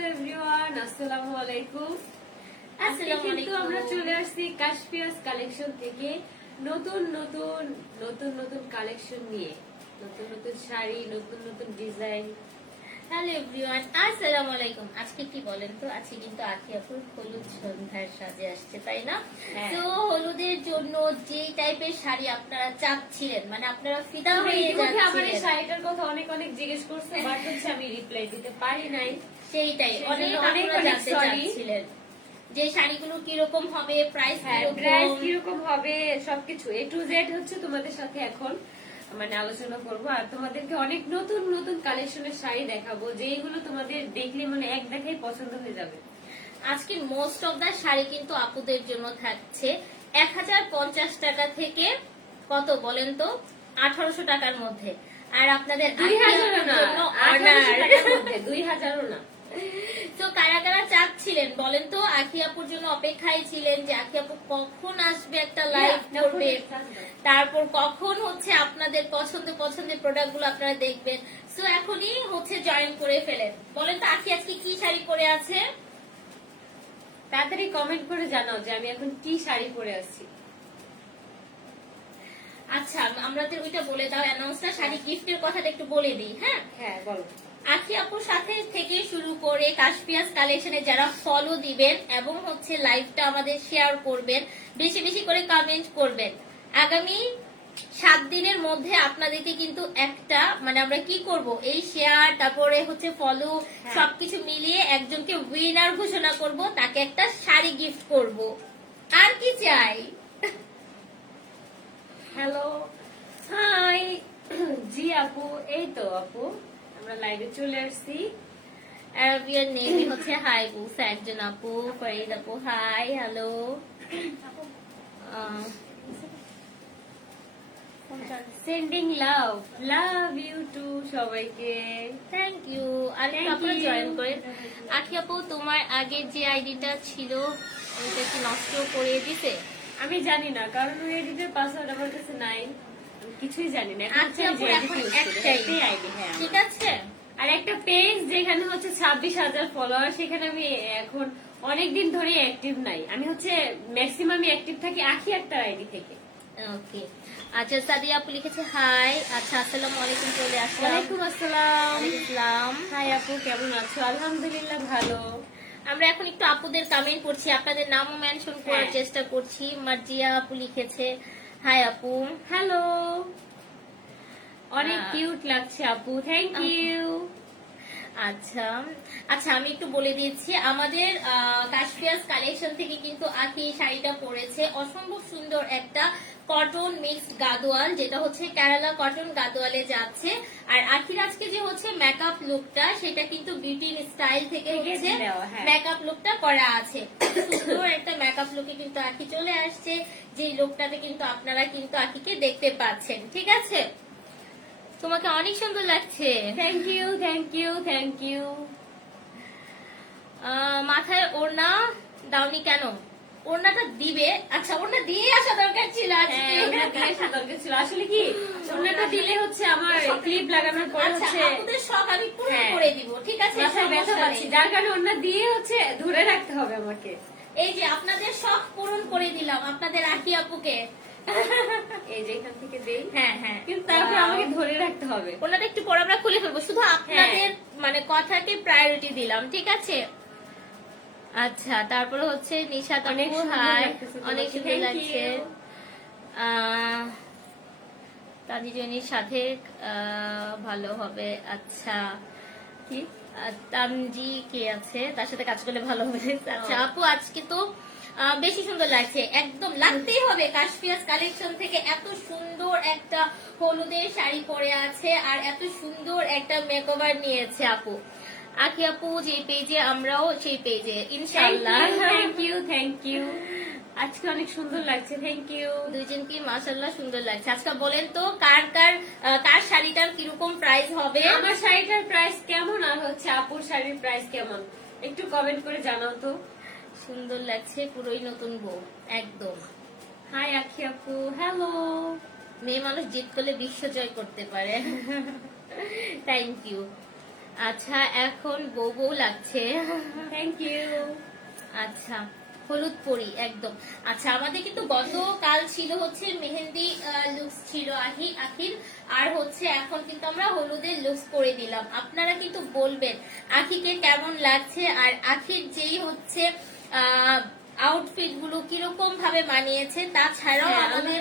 Hello everyone, আসসালামু আলাইকুম। আজকে কিন্তু আমরা চলে আসছি কাশফিয়াস কালেকশন থেকে নতুন নতুন নতুন নতুন কালেকশন নিয়ে, নতুন নতুন শাড়ি, নতুন নতুন ডিজাইন। হ্যালো এভরিওয়ান, আসসালামু আলাইকুম। আজকে কি বলেন তো, আজকে কিন্তু আখি আপুর হলুদ সন্ধ্যার সাজে আসছে, তাই না? তো হলুদের জন্য যে টাইপের শাড়ি আপনারা চাচ্ছিলেন, মানে আপনারা ফিদা হয়ে যাচ্ছিলেন, আমার এই শাড়িটার কথা অনেক অনেক জিজ্ঞেস করছে, বাট হচ্ছে আমি রিপ্লাই দিতে পারি নাই। সেইটাই অনেক আপনারা জানতে চাচ্ছিলেন যে শাড়িগুলো কিরকম হবে, প্রাইস কিরকম হবে, সবকিছু এ টু জেড হচ্ছে তোমাদের সাথে এখন মানে আলোচনা করবো। আর তোমাদেরকে অনেক নতুন নতুন কালেকশনের শাড়ি দেখাবো, যেগুলো তোমাদের দেখলে মানে এক দেখাই পছন্দ হয়ে যাবে। আজকে মোস্ট অফ দা শাড়ি কিন্তু আপুদের জন্য থাকছে 1050 টাকা থেকে কত বলেন তো, 1800 টাকার মধ্যে। আর আপনাদের 2000 না, 2000 না। তো কারা কারা চাচ্ছিলেন বলেন তো, আখি আপুর জন্য অপেক্ষায় ছিলেন যে আখি আপু কখন আসবে, একটা লাইভ করবে, তারপর কখন হচ্ছে আপনাদের পছন্দের প্রোডাক্ট গুলো আপনারা দেখবেন। সো এখনই হচ্ছে জয়েন করে ফেলেন। বলেন তো আখি আজকে কি শাড়ি পরে আছে? তাড়াতাড়ি কমেন্ট করে জানাও যে আমি এখন কি শাড়ি পরে আছি। আচ্ছা, আমাদের ওইটা বলে দাও, অ্যানাউন্সটা শাড়ি গিফটের কথাটা একটু বলে দিই। হ্যাঁ হ্যাঁ বলো। আখি আপুর সাথে থেকে শুরু করে কাশফিয়াস কালেকশনে যারা ফলো দিবেন এবং হচ্ছে লাইভটা আমাদের শেয়ার করবেন, বেশি বেশি করে কমেন্ট করবেন, আগামী 7 দিনের মধ্যে আপনাদেরকে কিন্তু একটা মানে আমরা কি করব, এই শেয়ার তারপরে হচ্ছে ফলো সবকিছু মিলিয়ে একজনকে উইনার ঘোষণা করব, তাকে একটা শাড়ি গিফট করব। আর কি চাই? হ্যালো, হাই জি আপু, এই তো আপু আমরা লাইভে চলে আসছি। অ্যারাবিয়ান নেমে হচ্ছে হাই বলছে একজন আপু, ফরিদ আপু hi, hello. Sending love, love you too সবাইকে, থ্যাংক ইউ। আরেকটু আপনারা জয়েন করেন। আখি আপু তোমার আগের যে আইডিটা ছিল ওইটা কি নষ্ট করে দিতে? আমি জানি না, কারণ ওই এডিটের পাসওয়ার্ড আমার কাছে নাই, আমি কিছুই জানি না। আখি আপু এখন একটাই আইডি, হ্যাঁ ঠিক আছে। আর একটা পেজ যেখানে হচ্ছে 26,000 ফলোয়ার, সেখানে আমি এখন অনেকদিন ধরে অ্যাক্টিভ নাই। আমি হচ্ছে ম্যাক্সিমাম অ্যাক্টিভ থাকি আখি একটা আইডি থেকে। ওকে, আচ্ছা সাদিয়া আপু লিখেছে হাই। আচ্ছা, আসসালামু আলাইকুম, চলে আসলাম। ওয়ালাইকুম আসসালাম। আসসালাম। হাই আপু, কেমন আছো? আলহামদুলিল্লাহ ভালো। আমরা এখন একটু আপুদের কমেন্ট করছি, আপনাদের নামও মেনশন করার চেষ্টা করছি। মার্জিয়া আপু লিখেছে হাই আপু, হ্যালো, অনেক কিউট লাগছে আপু, থ্যাংক ইউ। আচ্ছা আচ্ছা, আমি একটু বলে দিচ্ছি, আমাদের কাশফিয়াস কালেকশন থেকে কিন্তু আখি শাড়িটা পরেছে অসম্ভব সুন্দর একটা কটন মিক্সড গাদোয়াল, যেটা হচ্ছে কেরালা কটন গাদোয়ালে যাচ্ছে। আর আখির আজকে যে হচ্ছে মেকআপ লুকটা, সেটা কিন্তু বিউটি স্টাইল থেকে হচ্ছে মেকআপ লুকটা করা আছে। সুন্দর একটা মেকআপ লুকে কিন্তু আখি চলে আসছে, যে লুকটাতে কিন্তু আপনারা কিন্তু আখিকে দেখতে পাচ্ছেন, ঠিক আছে? তোমাকে অনেক সুন্দর লাগছে, thank you thank you thank you. মাথায় ওড়না দাওনি কেন? ওড়নাটা দিবে, আচ্ছা ওড়না দিয়ে আসা দরকার ছিল আজকে। আসলে কি ওড়নাটা দিলে হচ্ছে আমার ক্লিপ লাগানোর পর হচ্ছে আপনাদের সব আমি পূরণ করে দিব, ঠিক আছে? মাথায় ব্যথা পাচ্ছি, যার কারণে ওড়না দিয়ে হচ্ছে ধরে রাখতে হবে আমাকে। এই যে আপনাদের সব পূরণ করে দিলাম আপনাদের আখি আপুকে। এই যে এখান থেকে দেই, হ্যাঁ হ্যাঁ, কিন্তু তারপর আমাকে ধরে রাখতে হবে। ওনাদের একটু পরে আমরা খুলে ফেলবো, শুধু আপনাদের মানে কথাকে প্রায়োরিটি দিলাম, ঠিক আছে? আচ্ছা, তারপরে হচ্ছে নিশাত আপু হাই, অনেক সুন্দর লাগছে। তানজিজনির সাথে ভালো হবে। আচ্ছা, কি তানজি কে আছে, তার সাথে কাজ করলে ভালো হবে। আচ্ছা আপু, আজকে তো বেশি সুন্দর লাগছে, একদম লাগতেই হবে। কাশফিয়াস কালেকশন থেকে এত সুন্দর একটা হলুদের শাড়ি পরে আছে, আর এত সুন্দর একটা মেকওভার নিয়েছে আপু। আখি আপু যে পেজে, আমরাও সেই পেজে ইনশাআল্লাহ। থ্যাংক ইউ থ্যাংক ইউ, আজকে অনেক সুন্দর লাগছে, থ্যাংক ইউ। দুইজনকে মাশাআল্লাহ সুন্দর লাগছে। আজকে বলেন তো কার শাড়িটার কিরকম প্রাইস হবে? আমার শাড়িটার প্রাইস কেমন, আর হচ্ছে আপুর শাড়ির প্রাইস কেমন, একটু কমেন্ট করে জানাও তো। সুন্দর লাগছে, পুরোই নতুন বউ একদম। হাই আখি আপু, হ্যালো। মেয়ে মানুষ জিদ করলে বিশ্ব জয় করতে পারে। Thank you. আচ্ছা এখন বউ বউ লাগছে। Thank you. আচ্ছা হলুদ পরি একদম। আচ্ছা আমাদের কিন্তু গতকাল ছিল হচ্ছে মেহেন্দি লুকস ছিল আখির, আর হচ্ছে এখন কিন্তু আমরা হলুদের লুকস করে দিলাম। আপনারা কিন্তু বলবেন আখিকে কেমন লাগছে, আর আখির যেই হচ্ছে আউটফিট গুলো কিরকম ভাবে মানিয়েছে। তাছাড়াও আমাদের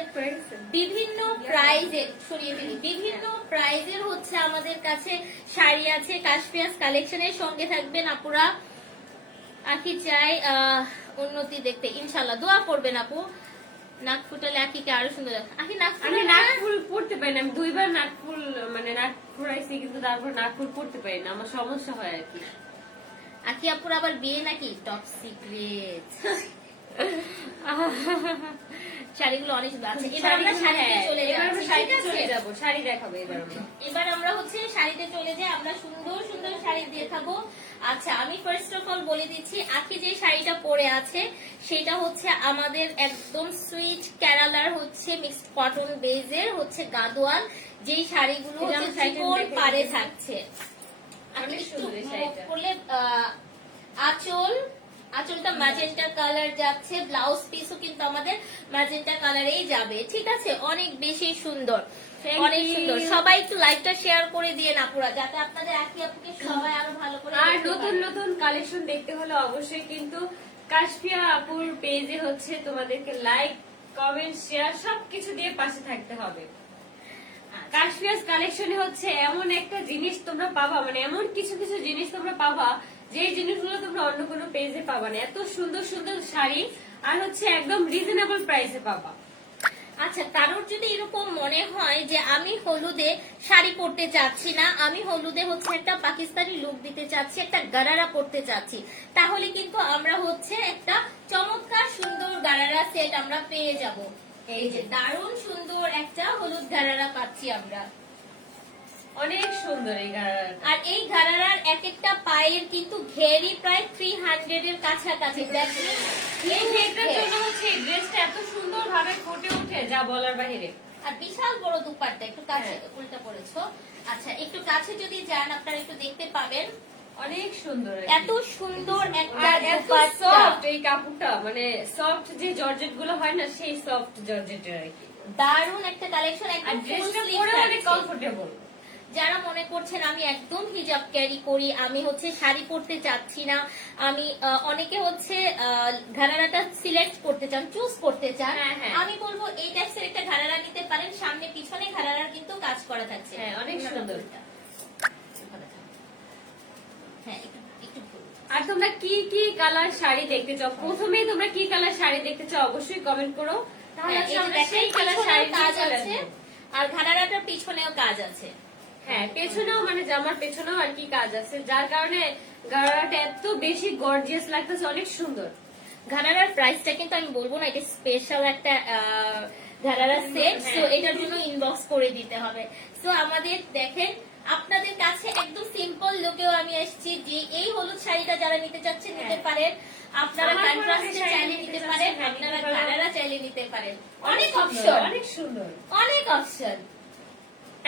বিভিন্ন প্রাইজের সরিয়ে দিলি বিভিন্ন প্রাইজের হচ্ছে আমাদের কাছে শাড়ি আছে কাশপিয়াস কালেকশনের। সঙ্গে থাকবেন আপুরা। আখি চাই উন্নতি দেখতে, ইনশাল্লাহ দোয়া করবেন আপু। নাক ফুটালে আখিকে আরো সুন্দর লাগে। আখি নাক আমি নাকফুল পড়তে পারি না, আমি 2 বার নাকফুল মানে নাক ফুরাইছি, কিন্তু তারপর নাকফুল পড়তে পারি না, আমার সমস্যা হয় আর কি। আখি আপুর আবার বিয়ে নাকি? Top secret. শাড়িগুলো অনেক সুন্দর আছে। এবার আমরা শাড়িতে চলে যাচ্ছি, ঠিক আছে? শাড়ি দেখাবো এবার আমরা। এবার আমরা হচ্ছে শাড়িতে চলে যাই, আমরা সুন্দর সুন্দর শাড়ি দেখাবো। আচ্ছা আমি ফার্স্ট অফ অল বলে দিচ্ছি আখি যে শাড়িটা পরে আছে সেটা হচ্ছে আমাদের একদম সুইট কেরালার হচ্ছে মিক্সড কটন বেজের হচ্ছে গাদোয়াল, যেই শাড়িগুলো চিকন পাড়ে থাকছে। আমি একটু করলে আঁচলটা ম্যাজেন্টা কালার যাচ্ছে, ব্লাউজ পিসও কিন্তু আমাদের ম্যাজেন্টা কালারেই যাবে, ঠিক আছে? অনেক বেশি সুন্দর, অনেক সুন্দর। সবাই একটু লাইভটা শেয়ার করে দিয়ে আপুরা, যাতে আপনাদের আখি আপুকে সবাই আরো ভালো করে। আর নতুন নতুন কালেকশন দেখতে হলে অবশ্যই কিন্তু কাশফিয়া আপুর পেজে হচ্ছে তোমাদেরকে লাইক কমেন্ট শেয়ার সবকিছু দিয়ে পাশে থাকতে হবে। কাশফিয়াস কালেকশনে হচ্ছে এমন একটা জিনিস তোমরা পাবা, মানে এমন কিছু কিছু জিনিস তোমরা পাবা যে জিনিসগুলো তোমরা অন্য কোনো পেজে পাবা না। এত সুন্দর সুন্দর শাড়ি, আর হচ্ছে একদম রিজনেবল প্রাইসে পাবা। আচ্ছা কারোর যদি এরকম মনে হয় যে আমি হলুদে শাড়ি পরতে চাচ্ছি না, আমি হলুদে হচ্ছে একটা পাকিস্তানি লুক দিতে চাচ্ছি, একটা গারারা পরতে চাচ্ছি, তাহলে কিন্তু আমরা হচ্ছে একটা চমৎকার সুন্দর গারারা সেট আমরা পেয়ে যাব। এই যে দারুণ সুন্দর একটা হলুদ গারারা পাচ্ছি আমরা, অনেক সুন্দর এই গারারাটা। আর এই গারারার এক একটা পায়ের কিন্তু ঘেরি প্রায় 300 এর কাছাকাছি। এই ড্রেসটার জন্য হচ্ছে এই ড্রেসটা এত সুন্দর ভাবে ফুটে ওঠে যা বলার বাহিরে। আর বিশাল বড় দুপাট্টা, একটু কাছে উল্টা পড়েছো। আচ্ছা একটু কাছে যদি যান আপনারা একটু দেখতে পাবেন অনেক সুন্দর, এত সুন্দর একটা এত সফট এই কাপড়টা, মানে সফট যে জর্জেট গুলো হয় না সেই সফট জর্জেটের আর কি। দারুণ একটা কালেকশন, আর ড্রেসটা পরে অনেক কমফোর্টেবল। যারা মনে করছেন আমি একদম হিজাব ক্যারি করি, আমি হচ্ছে শাড়ি পরতে চাচ্ছি না, আমি অনেকে হচ্ছে ঘাড়ারাটা সিলেক্ট করতে চান, চুজ করতে চান, আমি বলবো এই টাইপের একটা ঘাড়ারা নিতে পারেন। সামনে পিছনে ঘাড়ারার কিন্তু কাজ করা থাকছে, হ্যাঁ অনেক সুন্দর। হ্যাঁ একটু। আর তোমরা কি কি কালার শাড়ি দেখতে চাও, প্রথমেই তোমরা কি কালার শাড়ি দেখতে চাও অবশ্যই কমেন্ট করো, তাহলে আমরা সেই কালার শাড়ি কাজ আছে। আর ঘাড়ারাটার পিছনেও কাজ আছে, হ্যাঁ পেছনেও মানে জামার পেছনেও আর কি কাজ আছে, যার কারণে গাড়াটা এত বেশি গর্জিয়াস লাগতেছে, অনেক সুন্দর। ঘাড়ারার প্রাইসটা কিন্তু আমি বলবো না, এটা স্পেশাল একটা ঘাড়ারা সেট, তো এটার জন্য ইনবক্স করে দিতে হবে। তো আমাদের দেখেন আপনাদের কাছে একদম সিম্পল লুকেও আমি এসেছি, যে এই হলুদ শাড়িটা যারা নিতে চাচ্ছেন নিতে পারেন, আপনারা কন্ট্রাস্টে চাইলে নিতে পারেন, আপনারা ঘাড়ারা চাইলে নিতে পারেন, অনেক অপশন, অনেক সুন্দর অনেক অপশন।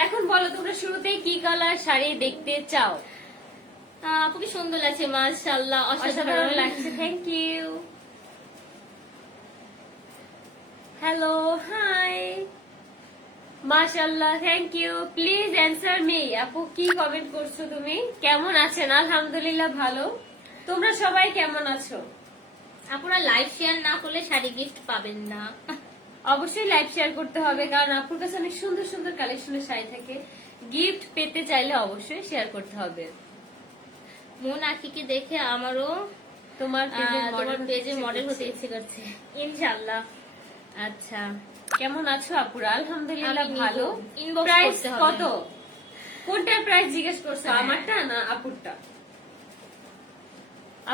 এখন বলো তোমরা শুরুতেই কি কালার শাড়ি দেখতে চাও? খুবই সুন্দর লাগছে, মাশাআল্লাহ, অসাধারণ লাগছে, থ্যাংক ইউ। হ্যালো, হাই, মাশাআল্লাহ, thank you. Please answer me. আপু কি কমেন্ট করছো তুমি? কেমন আছেন? আলহামদুলিল্লাহ ভালো। তোমরা সবাই কেমন আছো? আপনারা লাইভ শেয়ার না করলে শাড়ি গিফট পাবেন না। অবশ্যই লাইভ শেয়ার করতে হবে, কারণ আপুর কাছে অনেক সুন্দর সুন্দর কালেকশনের শাড়ি থাকে। গিফট পেতে চাইলে অবশ্যই শেয়ার করতে হবে। মন আখিকে দেখে আমারও তোমার পেজে মডেল হতে ইচ্ছে করছে, ইনশাআল্লাহ। আচ্ছা কেমন আছো আপুরা? আলহামদুলিল্লাহ ভালো। ইনবক্স প্রাইস করতে হবে। কত? কোনটার প্রাইস জিজ্ঞেস করছো, আমারটা না আপুরটা?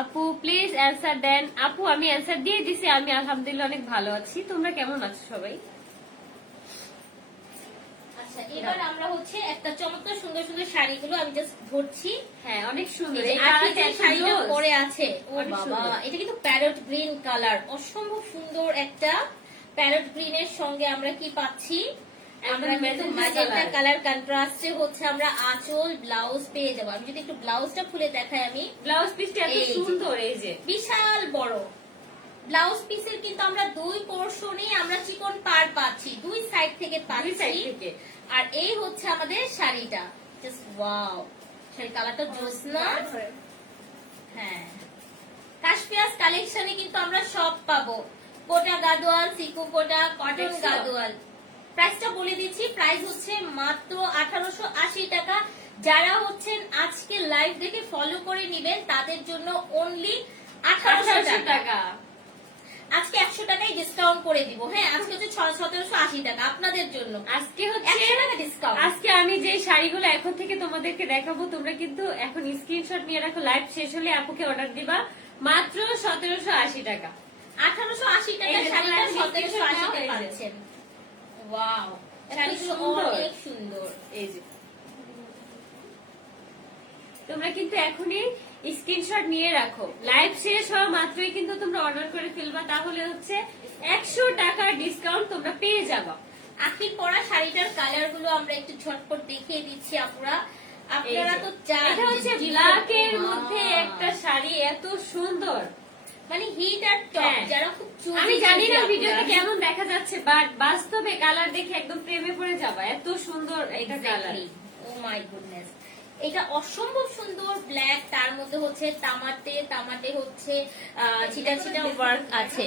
আপু প্লিজ অ্যান্সার দেন। আপু আমি অ্যান্সার দিয়ে দিছি, আমি আলহামদুলিল্লাহ অনেক ভালো আছি। তোমরা কেমন আছো সবাই? আচ্ছা এবার আমরা হচ্ছে একটা চমৎকার সুন্দর সুন্দর শাড়িগুলো আমি জাস্ট ধরছি। হ্যাঁ অনেক সুন্দর এই শাড়িটা পরে আছে, ও বাবা এটা কিন্তু প্যারট গ্রিন কালার, অসম্ভব সুন্দর একটা প্যারট গ্রিনের সঙ্গে আমরা কি পাচ্ছি, আমরা কিন্তু ম্যাজেন্টা কালার কন্ট্রাস্টে হচ্ছে আমরা আঁচল ব্লাউজ পেয়ে যাবো। আমি যদি একটু ব্লাউজটা খুলে দেখাই, আমি ব্লাউজ পিসটা এত সুন্দর, এই যে বিশাল বড় ব্লাউজ পিসের কিন্তু আমরা দুই পোর্শনে আমরা চিকন পার পাচ্ছি, দুই সাইড থেকে পাচ্ছি। আর এই হচ্ছে আমাদের শাড়িটা, জাস্ট ওয়াও, শাড়ি কালারটা জোসনা। হ্যাঁ, কাশপিয়াস কালেকশনে কিন্তু আমরা সব পাবো, কোটা গাদোয়াল, সিকু কোটা, কটন গাদোয়াল। প্রাইসটা বলে দিচ্ছি, প্রাইস হচ্ছে মাত্র 1880 টাকা। যারা হচ্ছেন আজকে লাইভ দেখে ফলো করে নেবেন তাদের জন্য অনলি 1800 টাকা। আজকে 100 টাকায় ডিসকাউন্ট করে দিব। হ্যাঁ, আজকে হচ্ছে 1780 টাকা আপনাদের জন্য। আজকে হচ্ছে 100 টাকা ডিসকাউন্ট। আজকে আমি যে শাড়িগুলো এখন থেকে তোমাদেরকে দেখাবো, তোমরা কিন্তু এখন স্ক্রিনশট নিয়ে রাখো, লাইভ শেষ হলে আপুকে অর্ডার দিবা মাত্র 1780 টাকা। 1880 টাকা শাড়িটা 1780 টাকা পাচ্ছেন। ওয়াও, শাড়িগুলো অনেক সুন্দর। এই যে তোমরা কিন্তু এখনই স্ক্রিনশট নিয়ে রাখো, লাইভ শেষ হওয়া মাত্রই কিন্তু তোমরা অর্ডার করে ফেলবা, তাহলে হচ্ছে 100 টাকার ডিসকাউন্ট তোমরা পেয়ে যাবা। আখির পরা শাড়িটার কালার গুলো আমরা একটু ঝটপট দেখিয়ে দিচ্ছি আপুরা, আপনারা তো চান। এটা হচ্ছে ব্ল্যাক এর মধ্যে একটা শাড়ি, এত সুন্দর, মানে হিট আর টপ। যারা খুব আমি জানি না ভিডিওতে কেমন দেখা যাচ্ছে, বাট বাস্তবে কালার দেখে একদম প্রেমে পড়ে যাবা, এত সুন্দর এটা কালার। ও মাই গুডনেস, এটা অসম্ভব সুন্দর ব্ল্যাক, তার মধ্যে হচ্ছে তামাটে হচ্ছে ছিটা ছিটা ওয়ার্ক আছে।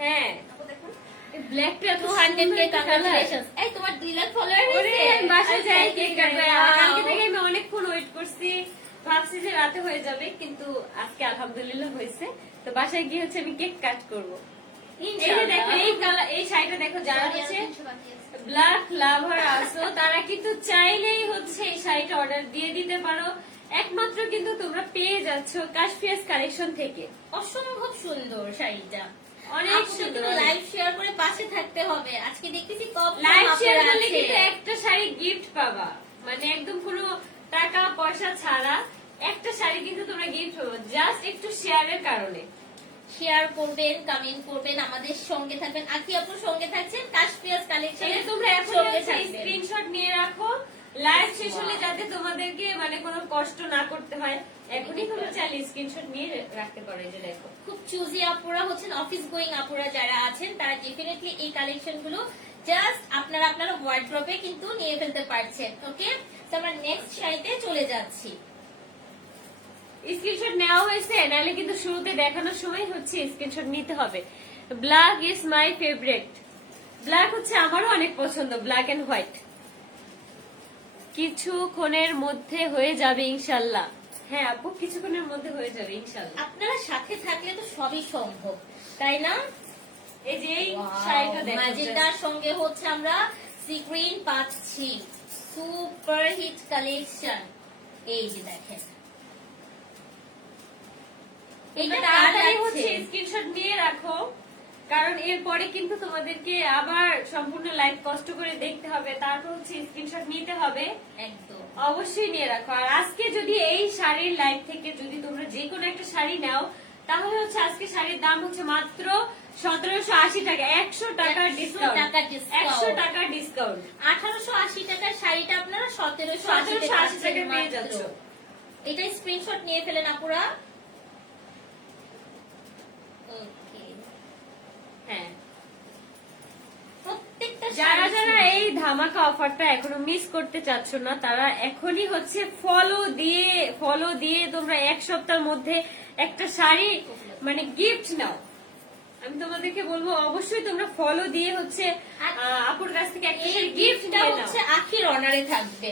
হ্যাঁ, ব্ল্যাকটা 200K কংগ্রাচুলেশনস। এই তোমার 2 লাখ ফলোয়ার হয়েছে। বাসা যাই কেক কাটবো, কালকে থেকে আমি অনেকক্ষণ ওয়েট করছি, ভাবছি যে রাতে হয়ে যাবে, কিন্তু আজকে আলহামদুলিল্লাহ হয়েছে। তো বাসায় গিয়ে হচ্ছে আমি কেক কাট করবো। এই যে দেখো এই কালার, এই শাড়িটা দেখো, যারা হচ্ছে ব্ল্যাক লাভার আছো তারা কিন্তু চাইলেই হচ্ছে এই শাড়িটা অর্ডার দিয়ে দিতে পারো। একমাত্র কিন্তু তোমরা পেয়ে যাচ্ছ কাশপিয়াস কালেকশন থেকে। অসম্ভব সুন্দর শাড়িটা, অনেক সুন্দর। লাইভ শেয়ার করে পাশে থাকতে হবে। আজকে দেখতেছি কম লাইভ শেয়ার করলে কিন্তু একটা শাড়ি গিফট পাবা, মানে একদম কোনো টাকা পয়সা ছাড়া একটা শাড়ি কিন্তু তোমরা গিফট পাবা, জাস্ট একটু শেয়ারের কারণে। শেয়ার করবেন, কমেন্ট করবেন, আমাদের সঙ্গে থাকবেন। আখি আপুর সঙ্গে থাকছেন কাশপিয়াস কালেকশনে। তোমরা এখন স্ক্রিনশট নিয়ে রাখো, লাইভ শেষ হলে যাতে তোমাদেরকে মানে কোনো কষ্ট না করতে হয়, এখনই তোমরা চাইলে স্ক্রিনশট নিয়ে রাখতে পারো। এই যে দেখো, খুব চুজি আপুরা হচ্ছেন, অফিস গোয়িং আপুরা যারা আছেন তারা ডেফিনেটলি এই কালেকশন গুলো জাস্ট আপনারা ওয়ার্ড্রপে কিন্তু নিয়ে ফেলতে পারছেন। ওকে, তো আমরা নেক্সট শাড়িতে চলে যাচ্ছি। স্ক্রিনশট নেওয়া হয়েছে, নাহলে কিন্তু শুরুতে দেখানোর সময় হচ্ছে স্ক্রিনশট নিতে হবে। Black is my favourite, black হচ্ছে আমারও অনেক পছন্দ, ব্ল্যাক এন্ড হোয়াইট। কিছুক্ষণের মধ্যে হয়ে যাবে ইনশাল্লাহ। হ্যাঁ আপু, কিছুক্ষণের মধ্যে হয়ে যাবে ইনশাল্লাহ। আপনারা সাথে থাকলে তো সবই সম্ভব, তাই না? এই যে এই শাড়িটা দেখো, ম্যাজেন্টার সঙ্গে হচ্ছে আমরা সিগ্রিন পাচ্ছি, সুপার হিট কালেকশন। এই যে দেখেন, এটা তাড়াতাড়ি হচ্ছে স্ক্রিনশট নিয়ে রাখো, কারণ এরপরে কিন্তু তোমাদেরকে আবার সম্পূর্ণ লাইভ কষ্ট করে দেখতে হবে, তারপর হচ্ছে স্ক্রিনশট নিতে হবে। একদম অবশ্যই নিয়ে রাখো। আর আজকে যদি এই শাড়ির লাইভ থেকে যদি তোমরা যে কোনো একটা শাড়ি নাও, তাহলে হচ্ছে আজকে শাড়ির দাম হচ্ছে মাত্র 1780 টাকা, 100 টাকার ডিসকাউন্ট, 100 টাকার ডিসকাউন্ট। 1880 টাকার শাড়িটা আপনারা 1780 টাকা পেয়ে যাচ্ছ। এটা স্ক্রিনশট নিয়ে ফেলেন আপুরা। হ্যাঁ, প্রত্যেকটা যারা যারা এই ধামাকা অফারটা এখনো মিস করতে চাচ্ছ না, তারা এখনই হচ্ছে ফলো দিয়ে তোমরা এক সপ্তাহের মধ্যে একটা শাড়ি মানে গিফট নাও। আমি তোমাদেরকে বলবো অবশ্যই তোমরা ফলো দিয়ে হচ্ছে আপুর কাছ থেকে একটা গিফটটা হচ্ছে আখির অনারে থাকবে,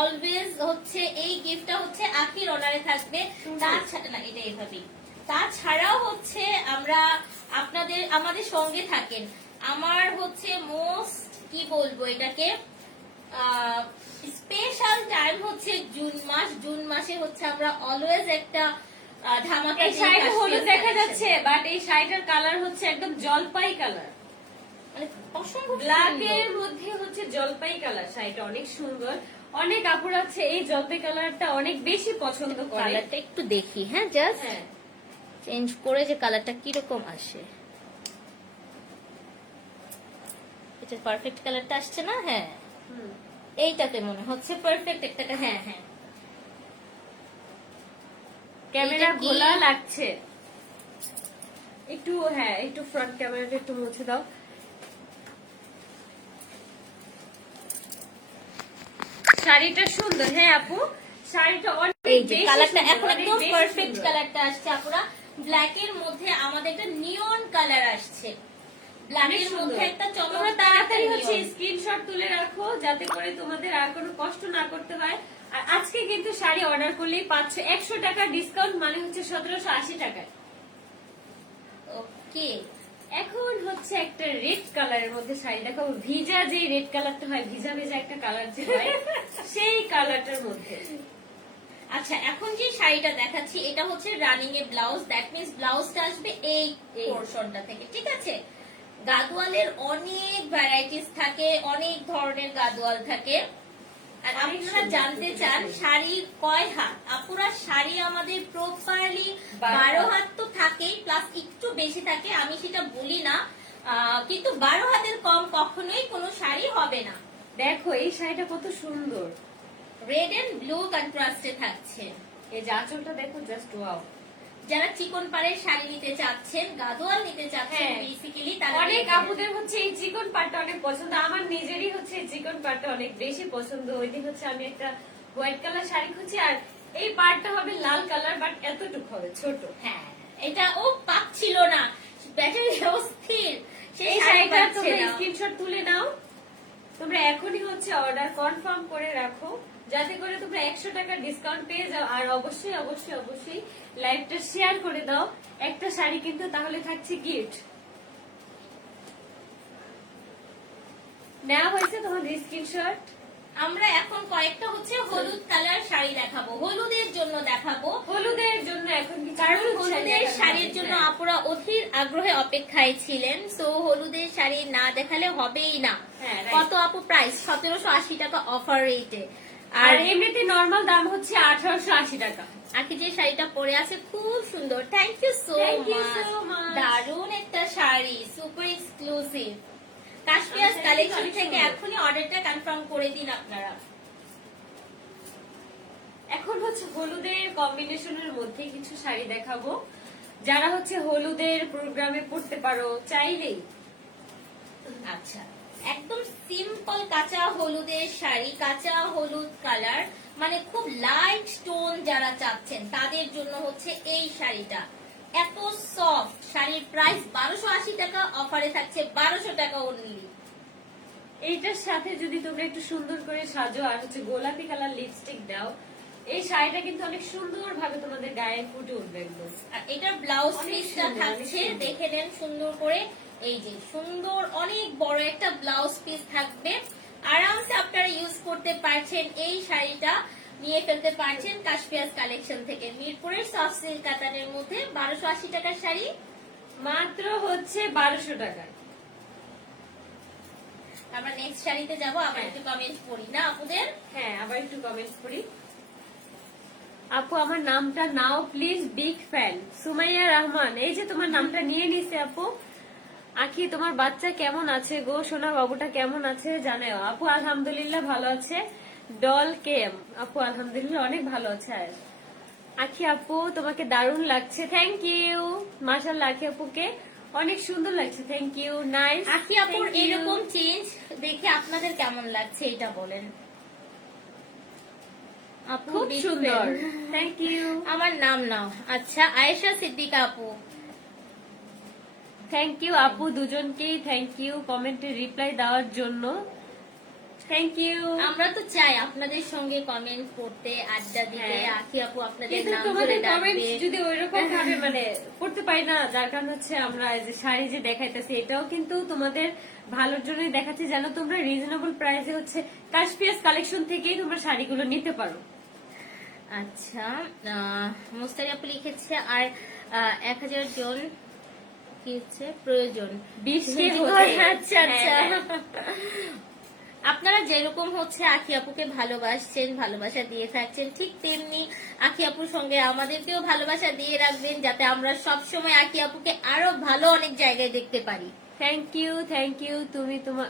অলওয়েজ হচ্ছে এই গিফটটা হচ্ছে আখির অনারে থাকবে। তাছাড়া না, এটা এইভাবেই। তাছাড়াও হচ্ছে আমরা আমাদের সঙ্গে থাকেন। আমার হচ্ছে মোস্ট কি বলবো এটাকে, স্পেশাল টাইম হচ্ছে জুন মাসে হচ্ছে আমরা অলওয়েজ একটা ধামাকা। এই শাড়িটা হলুদ দেখা যাচ্ছে, বাট এই শাড়িটার কালার হচ্ছে একদম জলপাই কালার, মানে অসম্ভব ব্ল্যাক এর মধ্যে হচ্ছে জলপাই কালার। শাড়িটা অনেক সুন্দর, অনেক আপুরা আছে এই জলপাই কালারটা অনেক বেশি পছন্দ করে। কালারটা একটু দেখি, হ্যাঁ জাস্ট চেঞ্জ করে যে কালারটা কিরকম আসে। এটা পারফেক্ট কালারটা আসছে না? হ্যাঁ, হুম। এইটাতে মনে হচ্ছে পারফেক্ট একটা। হ্যাঁ হ্যাঁ, ক্যামেরা এটা কি? ঘোলা লাগছে একটু। হ্যাঁ, একটু ফ্রন্ট ক্যামেরাটা একটু মুছে দাও। শাড়িটা সুন্দর। হ্যাঁ আপু, শাড়িটা অনেক এই যে বেশি কালারটা সুন্দর, এখন অনেক একদম বেশি পারফেক্ট সুন্দর। কালারটা আসছে আপুরা। ব্ল্যাক এর মধ্যে আমাদের একটা নিয়ন কালার আসছে, ব্ল্যাক অনেক এর সুন্দর। মধ্যে একটা তোমরা চমৎকার তাড়াতাড়ি একটা হচ্ছে neon। স্ক্রিনশট তুলে রাখো, যাতে করে তোমাদের আর কোনো কষ্ট না করতে হয়। আর আজকে কিন্তু শাড়ি অর্ডার করলেই পাচ্ছ 100 টাকা ডিসকাউন্ট, মানে হচ্ছে 1780 টাকায়। ওকে, এখন হচ্ছে একটা রেড কালারের মধ্যে শাড়ি দেখাবো। ভিজা যে রেড কালারটা হয়, ভিজা ভিজা একটা কালার যে হয়, সেই কালারটার মধ্যে। আচ্ছা এখন যে শাড়িটা দেখাচ্ছি এটা হচ্ছে running A blouse, that means ব্লাউজটা আসবে এই পোরশনটা থেকে, ঠিক আছে? গাদোয়ালের অনেক ভ্যারাইটিস থাকে, অনেক ধরনের গাদোয়াল থাকে। আর অনেক আপনারা সুন্দর জানতে সুন্দর চান শাড়ি। শাড়ি কয় হাত? আপুরা শাড়ি আমাদের প্রপারলি 12 12 হাত তো থাকেই, প্লাস একটু বেশি থাকে, আমি সেটা বলি না, কিন্তু 12 হাতের কম কখনোই কোনো শাড়ি হবে না। দেখো এই শাড়িটা কত সুন্দর, রেড এন্ড ব্লু কন্ট্রাস্টে থাকছে। এই যে আঁচলটা দেখো, জাস্ট ওয়াও। যারা চিকন পাড়ের শাড়ি নিতে চাচ্ছেন, গাদোয়াল নিতে চাচ্ছেন হ্যাঁ। বেসিক্যালি, তারা অনেক নিয়ে আপুদের হচ্ছে এই চিকন পাটটা অনেক পছন্দ, আমার নিজেরই হচ্ছে এই চিকন পাটটা অনেক বেশি পছন্দ। ওই দিন হচ্ছে আমি একটা হোয়াইট কালার শাড়ি খুঁজছি, আর এই পাটটা হবে লাল কালার, বাট এতটুকু হবে, ছোট। হ্যাঁ, এটা ও পাচ্ছিল না, ব্যাটারি অস্থির, সেই এই শাড়ি শাড়িটা পাচ্ছে তোমরা না। স্ক্রিনশট তুলে নাও, তোমরা এখনই হচ্ছে অর্ডার কনফার্ম করে রাখো, যাতে করে তোমরা 100 টাকা ডিসকাউন্ট পেয়ে যাও। আর অবশ্যই অবশ্যই অবশ্যই লাইভটা শেয়ার করে দাও, একটা শাড়ি কিন্তু তাহলে থাকছে গিফট। নেওয়া হয়েছে তোমাদের স্ক্রিনশট? আমরা এখন কয়েকটা হচ্ছে হলুদ কালার শাড়ি দেখাবো, হলুদের জন্য দেখাবো, হলুদের জন্য এখন কি কারণ হলুদ শাড়ি হলুদের দেখানো শাড়ির হবে? জন্য হ্যাঁ। আপুরা অধীর আগ্রহে অপেক্ষায় ছিলেন, তো হলুদের শাড়ি না দেখালে হবেই না। হ্যাঁ, right. কত আপু প্রাইস? 1780 টাকা অফার রেটে। আর আর এমনিতে নরমাল দাম হচ্ছে 1880 টাকা। আকি যে শাড়িটা পরে আছে খুব সুন্দর, thank you so Thank you much, so much. দারুণ একটা শাড়ি, সুপার এক্সক্লুসিভ। কাশপিয়াস শাড়িটা কালেকশন অনেক থেকে সুন্দর। এখনই অর্ডারটা কনফার্ম করে দিন আপনারা। এখন হচ্ছে হলুদের কম্বিনেশনের মধ্যে কিছু শাড়ি দেখাবো, যারা হচ্ছে হলুদের প্রোগ্রামে পড়তে পারো চাইলেই। আচ্ছা, একদম সিম্পল কাঁচা হলুদের শাড়ি, কাঁচা হলুদ কালার, মানে খুব লাইট টোন যারা চাচ্ছেন তাদের জন্য হচ্ছে এই শাড়িটা। এত সফট, শাড়ির প্রাইস 1280 টাকা, অফারে থাকছে 1200 টাকা অনলি। এইটার সাথে যদি তোমরা একটু সুন্দর করে সাজো আর হচ্ছে গোলাপি কালার লিপস্টিক দাও, এই শাড়িটা কিন্তু অনেক সুন্দর ভাবে তোমাদের গায়ে ফুটে উঠবে একদম। আর এটার ব্লাউজ অনেক পিসটা সুন্দর, থাকছে, অনেক সুন্দর। দেখে নেন সুন্দর করে, এই যে সুন্দর অনেক বড় একটা ব্লাউজ পিস থাকবে, আরামসে আপনারা ইউজ করতে পারছেন। এই শাড়িটা নিয়ে ফেলতে পারছেন কাশপিয়াস কালেকশন থেকে, মিরপুরের সফট সিল্ক কাতানের মধ্যে 1280 টাকার শাড়ি মাত্র হচ্ছে 1200 টাকা। আমরা নেক্সট শাড়িতে যাবো, আমরা হ্যাঁ। একটু কমেন্ট করি না আপুদের। হ্যাঁ, আবার একটু কমেন্ট করি। আপু আমার নামটা নাও please, big fan Sumaiya Rahman. এই যে তোমার নামটা নিয়ে নিছে আপু। আখি তোমার বাচ্চা কেমন আছে গো, সোনা বাবুটা কেমন আছে জানাও। আপু আলহামদুলিল্লাহ ভালো আছে। ডল কেম আপু আলহামদুলিল্লাহ অনেক ভালো আছে। আর আখি আপু তোমাকে দারুণ লাগছে, থ্যাংক ইউ। মাশাআল্লাহ, আখি আপুকে অনেক সুন্দর লাগছে, থ্যাংক ইউ, নাইস। আখি আপুর এরকম চেঞ্জ দেখে আপনাদের কেমন লাগছে এটা বলেন। আপু খুব big সুন্দর, fan। Thank you. আমার নাম নাও। আচ্ছা, আয়েশা সিদ্দিকা আপু, থ্যাংক ইউ আপু, দুজনকেই থ্যাংক ইউ কমেন্টে রিপ্লাই দেওয়ার জন্য, থ্যাংক ইউ। আমরা তো চাই আপনাদের সঙ্গে কমেন্ট করতে, আড্ডা দিতে, হ্যাঁ। আখি আপু আপনাদের কিন্তু নাম তোমাদের ধরে কমেন্ট ডাকবে। যদি ওইরকম ভাবে মানে করতে পারি না, যার কারণ হচ্ছে আমরা এই যে শাড়ি যে দেখাইতেছি এটাও কিন্তু তোমাদের ভালোর জন্যই দেখাচ্ছি, যেন তোমরা রিজনেবল প্রাইসে হচ্ছে কাশপিয়াস কালেকশন থেকেই তোমরা শাড়িগুলো নিতে পারো। আচ্ছা, মোস্তারি আপু লিখেছে আর 1000 জন কি হচ্ছে প্রয়োজন 20K আচ্ছা আচ্ছা। হ্যাঁ। আপনারা যেরকম হচ্ছে আখি আপুকে ভালোবাসছেন, ভালোবাসা দিয়ে থাকছেন, ঠিক তেমনি আখি আপুর সঙ্গে আমাদেরকেও ভালোবাসা দিয়ে রাখবেন, যাতে আমরা সব সময় আখি আপুকে আরো ভালো অনেক জায়গায় দেখতে পারি। থ্যাংক ইউ তুমি তোমার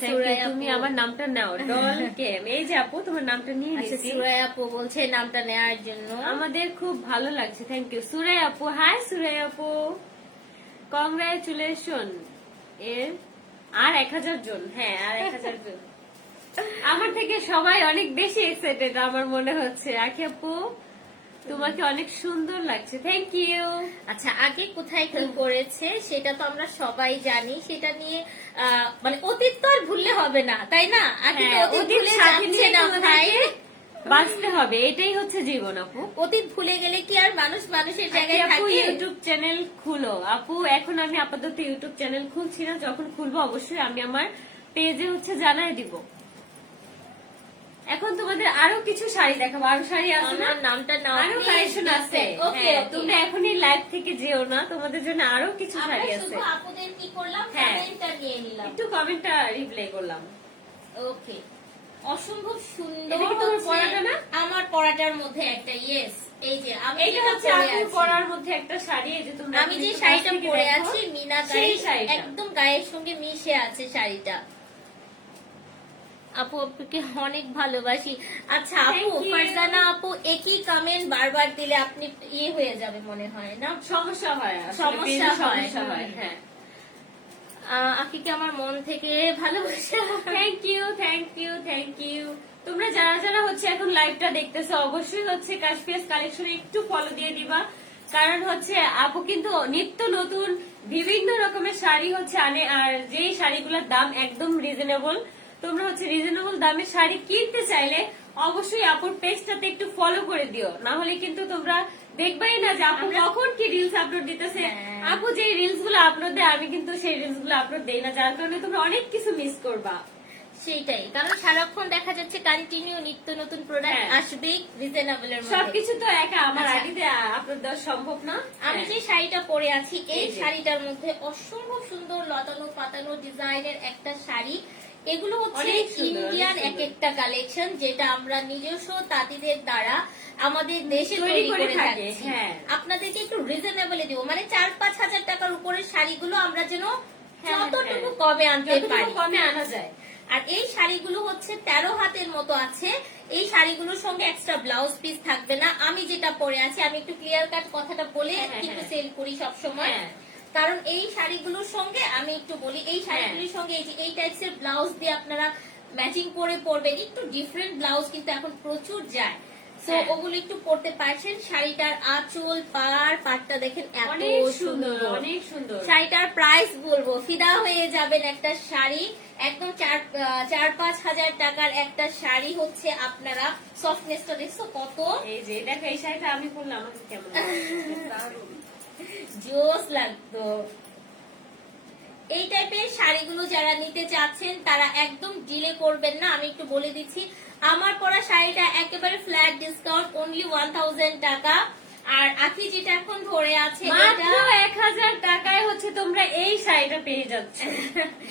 সুরাইয়া তুমি আপু। আমার নামটা নাও ডল কেম। এই যে আপু তোমার নামটা নিয়ে আচ্ছা নিয়েছি। সুরাইয়া আপু বলছে নামটা নেওয়ার জন্য। আমাদের খুব ভালো লাগছে, থ্যাংক ইউ সুরাই আপু। হাই সুরাই আপু, কংগ্রাচুলেশন এর আর 1000 জন। হ্যাঁ আর 1000 জন। আমার থেকে সবাই অনেক বেশি এক্সাইটেড আমার মনে হচ্ছে। আখি আপু তোমাকে অনেক সুন্দর লাগছে, থ্যাংক ইউ। আচ্ছা আগে কোথায় কি করেছে সেটা তো আমরা সবাই জানি, সেটা নিয়ে মানে অতীত তো আর ভুললে হবে না, তাই না? আগে তো হ্যাঁ, অতীত অতীত ভুলে সাথে যাচ্ছে নিয়ে না ভাই। তোমাদেরকে বাঁচতে হবে, এটাই হচ্ছে জীবন আপু। অতীত ভুলে গেলে কি আর মানুষ মানুষের জায়গায় আপু থাকে? ইউটিউব চ্যানেল খুলো আপু। এখন আমি আপাতত ইউটিউব চ্যানেল খুলছি না, যখন খুলবো অবশ্যই আমি আমার পেজে হচ্ছে জানাই দিব। এখন তোমাদের আরো কিছু শাড়ি দেখাবো, আরো শাড়ি আছে না, আমার নামটা নাও আরো please, কালেকশন আছে। ওকে হ্যাঁ, তোমরা এখনই লাইভ থেকে যেও না, তোমাদের জন্য আরো কিছু আমরা শাড়ি আছে। শুধু আপুদের কি করলাম, হ্যাঁ। কমেন্টটা নিয়ে নিলাম। একটু কমেন্টটা রিপ্লাই করলাম। ওকে, অসম্ভব সুন্দর। এটা কি তোমার হচ্ছে পরাটা না? আমার পরাটার মধ্যে একটা, ইয়েস। এই যে আমি এইটা যেটা হচ্ছে পরে আপুর আছি। পরার মধ্যে একটা শাড়ি, এই যে তোমরা আমি যে একটু শাড়িটা কাছ থেকে পরে দেখো, আছি মিনা সেই গায়ে শাড়িটা। একদম গায়ের সঙ্গে মিশে আছে শাড়িটা। আপু আপুকে অনেক ভালোবাসি। আচ্ছা আপু, Thank you. ফারজানা আপু একই কমেন্ট বারবার দিলে আপনি ইয়ে হয়ে যাবে মনে হয় না? সমস্যা হয়, আসলে সমস্যা পেজে হয়। সমস্যা হয়। হ্যাঁ, আকিকে আমার মন থেকে ভালোবাসা। Thank you. তোমরা যারা যারা হচ্ছে এখন লাইভটা দেখতেছো অবশ্যই হচ্ছে কাশফিয়াস কালেকশনে একটু ফলো দিয়ে দিবা, কারণ হচ্ছে আপু কিন্তু নিত্য নতুন বিভিন্ন রকমের শাড়ি হচ্ছে আনে, আর যেই শাড়িগুলোর দাম একদম রিজনেবল। তোমরা হচ্ছে রিজনেবল দামে শাড়ি কিনতে চাইলে অবশ্যই আপুর পেজটাতে একটু ফলো করে দিও, না হলে কিন্তু তোমরা দেখবাই না যে আপু কখন কি রিলস আপলোড দিতেছে। হ্যাঁ। আপু যে রিলস গুলো আপলোড দেয় আমি কিন্তু সেই রিলস গুলো আপলোড দেই না, যার কারণে তোমরা অনেক কিছু মিস করবা। সেইটাই, কারণ সারাক্ষণ দেখা যাচ্ছে কন্টিনিউ নিত্য নতুন প্রোডাক্ট হ্যাঁ। আসবে রিজনেবলের মধ্যে। সবকিছু তো একা আমার আচ্ছা। আইডিতে আপলোড দেওয়া সম্ভব না। আমি হ্যাঁ। যে শাড়িটা পরে আছি এই এই যে। শাড়িটার মধ্যে অসম্ভব সুন্দর লতানো পাতানো ডিজাইনের একটা শাড়ি। এগুলো হচ্ছে অনেক সুন্দর, ইন্ডিয়ান অনেক এক সুন্দর। একটা কালেকশন, যেটা আমরা নিজস্ব তাঁতিদের দ্বারা আমাদের দেশে তৈরি তৈরি করে করে থাকি, থাকি। হ্যাঁ। আপনাদেরকে একটু রিজনেবলে দিব, মানে 4-5 হাজার টাকার উপরের শাড়িগুলো আমরা যেন হ্যাঁ, যতটুকু হ্যাঁ। কমে আনতে যতটুকু পারি। কমে আনা যায়। আর এই শাড়িগুলো হচ্ছে 13 হাতের মতো আছে। এই শাড়িগুলোর সঙ্গে এক্সট্রা ব্লাউজ পিস থাকবে না। আমি যেটা পরে আছি, আমি একটু ক্লিয়ার কাট কথাটা বলে হ্যাঁ, হ্যাঁ, কিন্তু হ্যাঁ। সেল করি সব সময়। হ্যাঁ। কারণ এই শাড়িগুলোর সঙ্গে আমি একটু বলি, এই শাড়িগুলোর সঙ্গে এই যে এই টাইপসের ব্লাউজ দিয়ে আপনারা ম্যাচিং করে পরবেন। একটু ডিফারেন্ট ব্লাউজ কিন্তু এখন প্রচুর যায়, তো হ্যাঁ। ওগুলো একটু পরতে পারছেন। শাড়িটার আঁচল পাড়টা দেখেন এত অনেক সুন্দর, সুন্দর। অনেক সুন্দর। শাড়িটার প্রাইস বলবো, ফিদা হয়ে যাবেন একটা শাড়ি। একদম 4-5 হাজার টাকার একটা শাড়ি হচ্ছে আপনারা। সফটনেসটা দেখছো কত এই যে দেখো, এই শাড়িটা আমি পরলাম, আমাকে কেমন লাগছে? দারুণ। জোস লাগতো। এই টাইপের শাড়িগুলো যারা নিতে চাচ্ছেন তারা একদম ডিলে করবেন না। আমি একটু বলে দিচ্ছি, আমার পরা শাড়িটা একেবারে ফ্ল্যাট ডিসকাউন্ট, অনলি 1000 টাকা। আর আখি যেটা এখন ধরে আছে মাত্র এটা 1000 টাকায় হচ্ছে তোমরা এই শাড়িটা পেয়ে যাচ্ছ।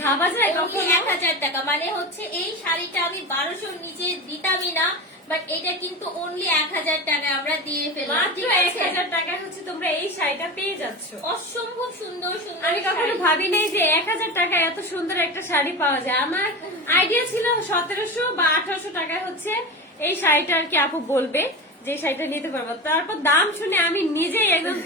ভাবা যায় only কখনো? 1000 টাকা, মানে হচ্ছে এই শাড়িটা আমি 1200 নিচে দিতামই না, বাট এটা কিন্তু অনলি 1000 টাকায় আমরা দিয়ে ফেললাম। মাত্র ঠিক আছে? 1000 টাকায় হচ্ছে তোমরা এই শাড়িটা পেয়ে যাচ্ছ। অসম্ভব সুন্দর সুন্দর আমি কখনো শাড়ি। ভাবি নাই যে 1000 টাকায় এত সুন্দর একটা শাড়ি পাওয়া যায়। আমার আইডিয়া ছিল 1700 বা 1800 টাকায় হচ্ছে এই শাড়িটা আর কি আপু বলবে যে শাড়িটা নিতে পারবো। তারপর দাম শুনে আমি নিজেই একদম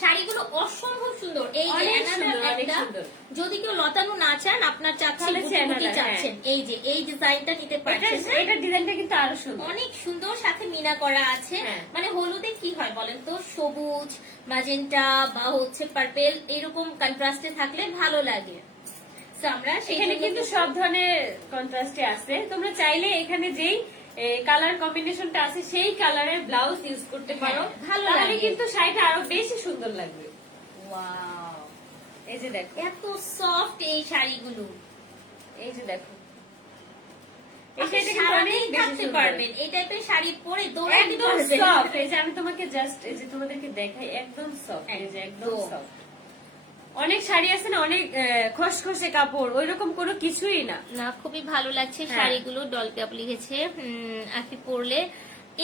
শাড়িগুলো অসম্ভব সুন্দর। এই যে অনেক another সুন্দর, অনেক একটা, সুন্দর। যদি কেউ লতানো না চান, আপনার চাচ্ছেন তাহলে বুটি বুটি চ্যানেল, চাচ্ছেন, এই যে এই ডিজাইনটা নিতে পারছেন। এটা ডিজাইনটা কিন্তু আরো সুন্দর। অনেক সুন্দর, সাথে মিনা করা আছে। হ্যাঁ। মানে হলুদে কি হয় বলেন তো, সবুজ ম্যাজেন্টা বা হচ্ছে পার্পেল এরকম কন্ট্রাস্টে থাকলে ভালো লাগে। তো আমরা এখানে সেখানে কিন্তু সব ধরনের কন্ট্রাস্টে আছে। তোমরা চাইলে এখানে যেই কালার কম্বিনেশনটা আছে সেই কালারের ব্লাউজ ইউজ করতে পারো, হ্যাঁ, ভালো তাহলে লাগে। কিন্তু শাড়িটা আরো বেশি সুন্দর লাগবে। ওয়াও, এই যে দেখো, এত সফট এই শাড়িগুলো। এই যে দেখো, এই আপনি শাড়িটা কিন্তু অনেক সারাদিন বেশি থাকতে সুন্দর। পারবেন এই টাইপের শাড়ি পরে, দৌড়াতে একদম পারবেন। সফট। এই যে আমি তোমাকে জাস্ট এই যে তোমাদেরকে দেখাই, একদম সফট। এই যে একদম একদম। সফট। অনেক শাড়ি আছে না অনেক খসখসে কাপড়, ওইরকম কোনো কিছুই না। না, খুবই ভালো লাগছে হ্যাঁ। শাড়িগুলো। ডলকাপ লিখেছে আখি পরলে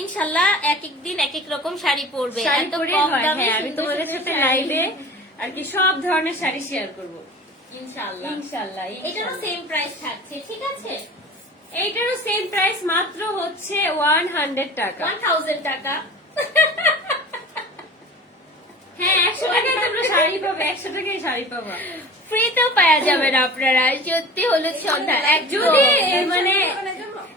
ইনশাল্লাহ এক এক দিন এক এক রকম শাড়ি পরবে। শাড়ি এত পরে কম হয়, দামে হ্যাঁ, আমি সুন্দর তোমাদের সুন্দর সাথে শাড়ি। লাইভে আর কি সব ধরনের শাড়ি শেয়ার করবো। ইনশাআল্লাহ। ইনশাআল্লাহ এটারও সেম প্রাইস থাকছে, ঠিক আছে? এইটারও সেম প্রাইস, মাত্র হচ্ছে 100 টাকা। 1000 টাকা। হ্যাঁ, 100 টাকায় তোমরা শাড়ি পাবে, 100 টাকায় শাড়ি পাবা। ফ্রিতেও পাওয়া যাবে না আপনারা, সত্যি হলুদ সন্ধ্যা। যদি মানে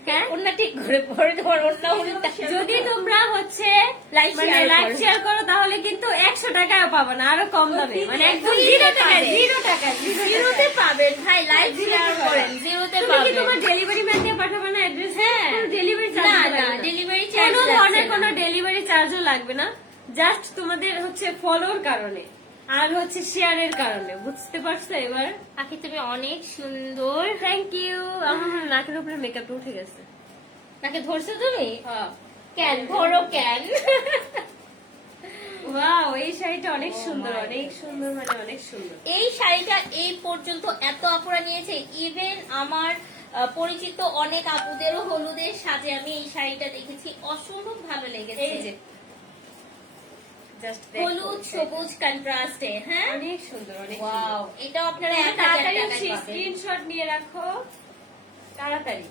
হ্যাঁ, ওনা ঠিক করে পরে তোমার ওনা হলুদ। যদি তোমরা হচ্ছে Like মানে share লাইক করো। শেয়ার করো তাহলে কিন্তু 100 টাকাও পাবা না, আরো কম দামে, মানে একদম 0 টাকায়, 0 টাকায়, 0 জিরোতে পাবেন ভাই, লাইক শেয়ার করেন, জিরোতে তুমি কি পাবেন। তোমার ডেলিভারি ম্যান দিয়ে পাঠাবে না অ্যাড্রেস? হ্যাঁ, ডেলিভারি চার্জ না না, ডেলিভারি চার্জ কোনো ধরনের কোনো ডেলিভারি চার্জও লাগবে না, জাস্ট তোমাদের হচ্ছে ফলোর কারণে আর হচ্ছে শেয়ারের কারণে। বুঝতে পারছো এবার? আখি তুমি অনেক সুন্দর। Thank you. আমার নাকের উপরে মেকআপ উঠে গেছে। নাকে ধরছো তুমি? হ্যাঁ। কেন ধরো কেন? ওয়াও, এই শাড়িটা অনেক সুন্দর, অনেক সুন্দর, মানে অনেক সুন্দর। এই শাড়িটা এই পর্যন্ত এত আপুরা নিয়েছে, ইভেন আমার পরিচিত অনেক আপুদেরও হলুদের সাজে আমি এই শাড়িটা দেখেছি, অসম্ভব ভালো লেগেছে। এই যে জাস্ট হলুদ সবুজ কন্ট্রাস্টে, হ্যাঁ অনেক সুন্দর, অনেক ওয়াও, এটাও আপনারা 1000 তাড়াতাড়ি টাকায় পাবেন। স্ক্রিনশট নিয়ে রাখো, তাড়াতাড়ি।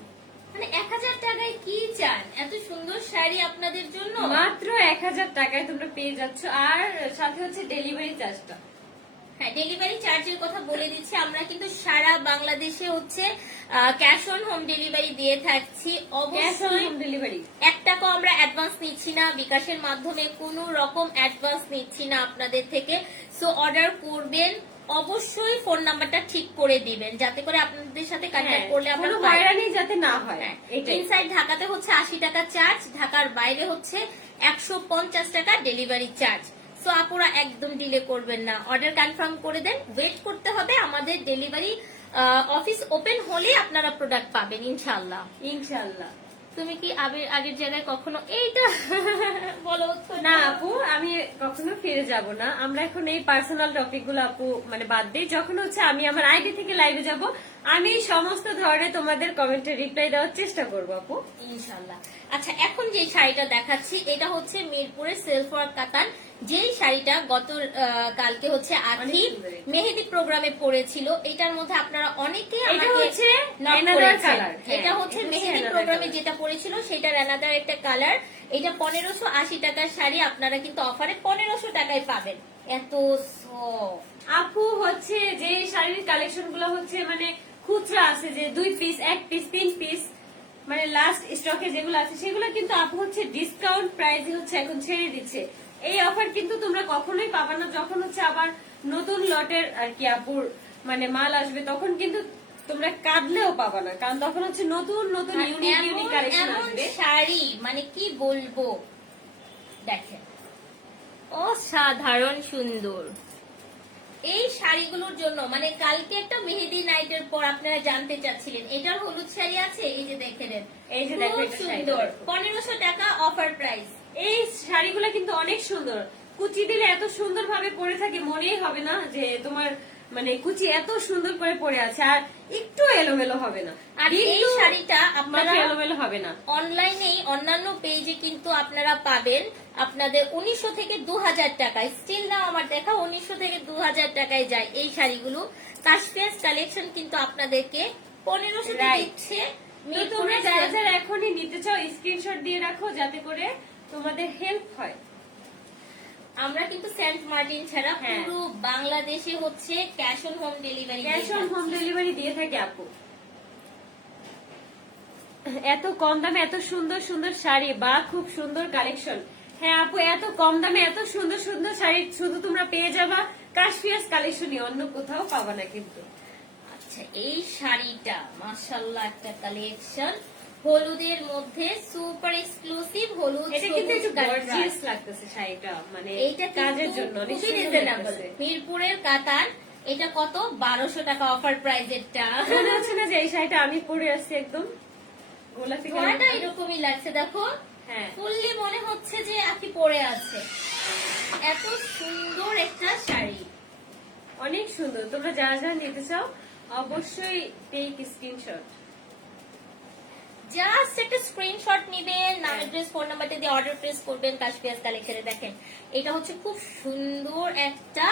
মানে 1000 টাকায় কি চান? এত সুন্দর শাড়ি আপনাদের জন্য মাত্র 1000 টাকায় তোমরা পেয়ে যাচ্ছ, আর সাথে হচ্ছে ডেলিভারি চার্জটা। হ্যাঁ, ডেলিভারি চার্জের কথা বলে দিচ্ছি, আমরা কিন্তু সারা বাংলাদেশে হচ্ছে ক্যাশ অন হোম ডেলিভারি দিয়ে থাকছি। অবশ্যই হোম ডেলিভারি। 1 টাকাও আমরা অ্যাডভান্স নিচ্ছি না, বিকাশের মাধ্যমে কোনো রকম অ্যাডভান্স নিচ্ছি না আপনাদের থেকে। সো অর্ডার করবেন, অবশ্যই ফোন নাম্বারটা ঠিক করে দিবেন, যাতে করে আপনাদের সাথে কন্ট্যাক্ট করলে আমরা কোনো পাই। হয়রানি যাতে না হয়, এটাই। ইনসাইড ঢাকাতে হচ্ছে 80 টাকা চার্জ, ঢাকার বাইরে হচ্ছে 150 টাকা ডেলিভারি চার্জ। সো আপুরা একদম ডিলে করবেন না, অর্ডার কনফার্ম করে দেন, ওয়েট করতে হবে, আমাদের ডেলিভারি অফিস ওপেন হলে আপনারা প্রোডাক্ট পাবেন ইনশাআল্লাহ। ইনশাআল্লাহ। তুমি কি আগের জায়গায় কখনো এইটা বলো তো? না আপু, আমি কখনো ফিরে যাব না। আমরা এখন এই পার্সোনাল টপিক গুলো আপু মানে বাদ দিই। যখন হচ্ছে আমি আমার আইডি থেকে লাইভে যাব, আমি সমস্ত ধরনের তোমাদের কমেন্টে রিপ্লাই দেওয়ার চেষ্টা করবো আপু, ইনশাআল্লাহ। আচ্ছা, এখন যে শাড়িটা দেখাচ্ছি এটা হচ্ছে মিরপুরের সেলফ ওয়ার্ক কাতান, যেই শাড়িটা গত কালকে হচ্ছে আখি মেহেদি প্রোগ্রামে পড়েছিল। এটার মধ্যে আপনারা অনেকেই এটা আমাকে হচ্ছে knock another করেছেন। color। এটা হ্যাঁ, হচ্ছে এটা মেহেদি another প্রোগ্রামে color। যেটা পড়েছিল সেটার অ্যানাদার একটা কালার। এটা 1580 টাকার শাড়ি, আপনারা কিন্তু অফারে 1500 টাকায় পাবেন। এত সফট আপু হচ্ছে যে শাড়ির কালেকশন গুলো হচ্ছে মানে খুচরা আছে, যে 2 পিস 1 পিস 3 পিস, মানে লাস্ট স্টকে যেগুলো আছে সেগুলো কিন্তু আপু হচ্ছে ডিসকাউন্ট প্রাইসে হচ্ছে এখন ছেড়ে দিচ্ছে। এই অফার কিন্তু তোমরা কখনোই পাবা না, যখন হচ্ছে আবার নতুন লটের আর কি আপুর মানে মাল আসবে, তখন কিন্তু তোমরা কাঁদলেও পাবা না, কারণ তখন হচ্ছে নতুন নতুন ইউনিক ইউনিক কালেকশন এমন আসবে। শাড়ি মানে কি বলবো, দেখেন অসাধারণ সুন্দর। এই শাড়িগুলোর জন্য মানে কালকে একটা মেহেদি নাইটের পর আপনারা জানতে চাচ্ছিলেন এটার হলুদ শাড়ি আছে, এই যে দেখে নেন, এই যে দেখো, খুব এটা সুন্দর, শাড়িটা দেখো। 1500 টাকা অফার প্রাইস। এই শাড়িগুলো কিন্তু অনেক সুন্দর, কুচি দিলে এত সুন্দর ভাবে পরে থাকে, মনেই হবে না যে তোমার মানে কুচি এত সুন্দর করে পরে আছে, আর একটু এলোমেলো হবে না। আর এই কিন্তু শাড়িটা আপনারা মাত্র এলোমেলো হবে না। অনলাইনে অন্যান্য পেজে কিন্তু আপনারা পাবেন আপনাদের 1900 থেকে 2000 টাকায়। স্টিল নাও আমার দেখা 1900 থেকে 2000 টাকায় যায় এই শাড়িগুলো। কাশফিয়াস কালেকশন কিন্তু আপনাদেরকে 1500 তে Right. দিচ্ছে। তো তোমরা যারা যারা এখনই নিতে চাও স্ক্রিনশট দিয়ে রাখো, যাতে করে তোমাদের হেল্প হয়। আমরা কিন্তু সেন্ট মার্টিন ছাড়া হ্যাঁ। পুরো বাংলাদেশে হচ্ছে cash on home delivery cash on home delivery দিয়ে থাকে আপু। এত কম দামে এত সুন্দর সুন্দর শাড়ি বা খুব সুন্দর কালেকশন। হ্যাঁ আপু, এত কম দামে এত সুন্দর সুন্দর শাড়ি শুধু তোমরা পেয়ে যাবা কাশফিয়াস কালেকশনই, অন্য কোথাও পাবা না কিন্তু। আচ্ছা, এই শাড়িটা মাশাআল্লাহ একটা কালেকশন, হলুদের মধ্যে সুপার এক্সক্লুসিভ হলুদ। এটা কিন্তু সবুজ একটু contrast। গর্জিয়াস লাগতেছে শাড়িটা, মানে এইটা কাজের জন্য অনেক খুবই সুন্দর রিজনেবল। লাগতেছে। মিরপুরের কাতান, এটা কত 1200 টাকা অফার প্রাইজেরটা। মনে হচ্ছে না যে এই শাড়িটা আমি পরে আসছি, একদম গোলাপি ধোয়াটা কালার। এরকমই লাগছে, দেখো হ্যাঁ, ফুললি মনে হচ্ছে যে আকি পরে আছে। এত সুন্দর একটা শাড়ি, অনেক সুন্দর। তোমরা যারা যারা নিতে চাও অবশ্যই টেক স্ক্রিনশট। জাস্ট একটা স্ক্রিনশট নিবেন, নামের ড্রেস ফোন নাম্বারটা দিয়ে অর্ডার প্লেস করবেন কাশফিয়াস কালেকশনে। দেখেন এটা হচ্ছে খুব সুন্দর একটা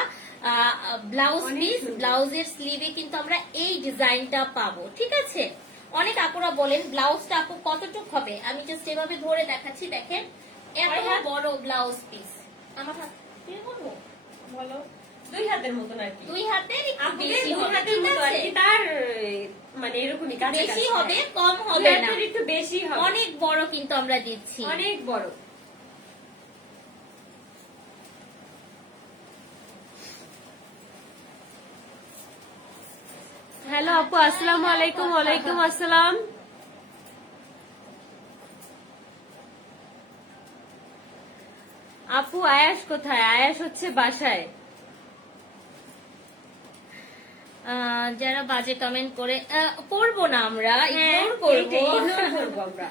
ব্লাউজ পিস, ব্লাউজের স্লিভে কিন্তু আমরা এই ডিজাইনটা পাবো, ঠিক আছে। অনেক আপুরা বলেন ব্লাউজটা আপু কতটুক হবে, আমি জাস্ট এভাবে ধরে দেখাচ্ছি, দেখেন এত বড় ব্লাউজ পিস। আমার হাত দিয়ে বলবো, বলো 2 হাতের মতন আর কি, 2 হাতের একটু আপুদের বেশি 2 হবে, হাতের ঠিক মতো আর আছে? কি, তার মানে এরকমই কাছাকাছি, বেশি হবে, হ্যাঁ। কম 2 হবে না, হাতের একটু বেশি হবে, অনেক বড় কিন্তু আমরা দিচ্ছি। অনেক বড়। হ্যালো আপু, আসসালামু আলাইকুম। ওয়ালাইকুম আসসালাম। আপু আয়াস কোথায়? আয়াস হচ্ছে বাসায়। যারা বাজে কমেন্ট করে করবো না আমরা, হ্যাঁ, ইগনোর করবো। ignore করবো আমরা।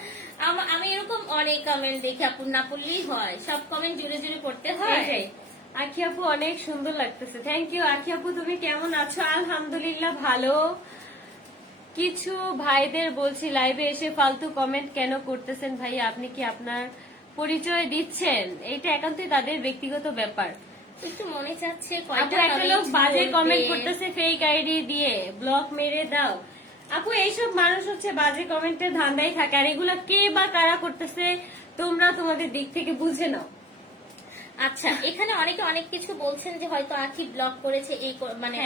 আমি এরকম অনেক কমেন্ট দেখি, আপু না পড়লেই হয়, সব কমেন্ট জুড়ে জুড়ে পড়তে হয়। এটাই। আখি আপু অনেক সুন্দর লাগতেছে, থ্যাংক ইউ। আখি আপু তুমি কেমন আছো? আলহামদুলিল্লাহ ভালো। কিছু ভাইদের বলছি লাইভে এসে ফালতু কমেন্ট কেন করতেছেন ভাই, আপনি কি আপনার পরিচয় দিচ্ছেন? এটা একান্তই তাদের ব্যক্তিগত ব্যাপার। একটু মনে চাচ্ছে আপু একটা লোক বাজে কমেন্ট করতেছে ফেক আইডি দিয়ে, ব্লক মেরে দাও। আপু এইসব মানুষ হচ্ছে বাজে কমেন্টের ধান্দাই থাকে, আর এগুলা কে বা কারা করতেছে তোমরা তোমাদের দিক থেকে বুঝে নাও। আচ্ছা, এখানে অনেকে অনেক কিছু বলছেন যে হয়তো আখি ব্লক করেছে, এই মানে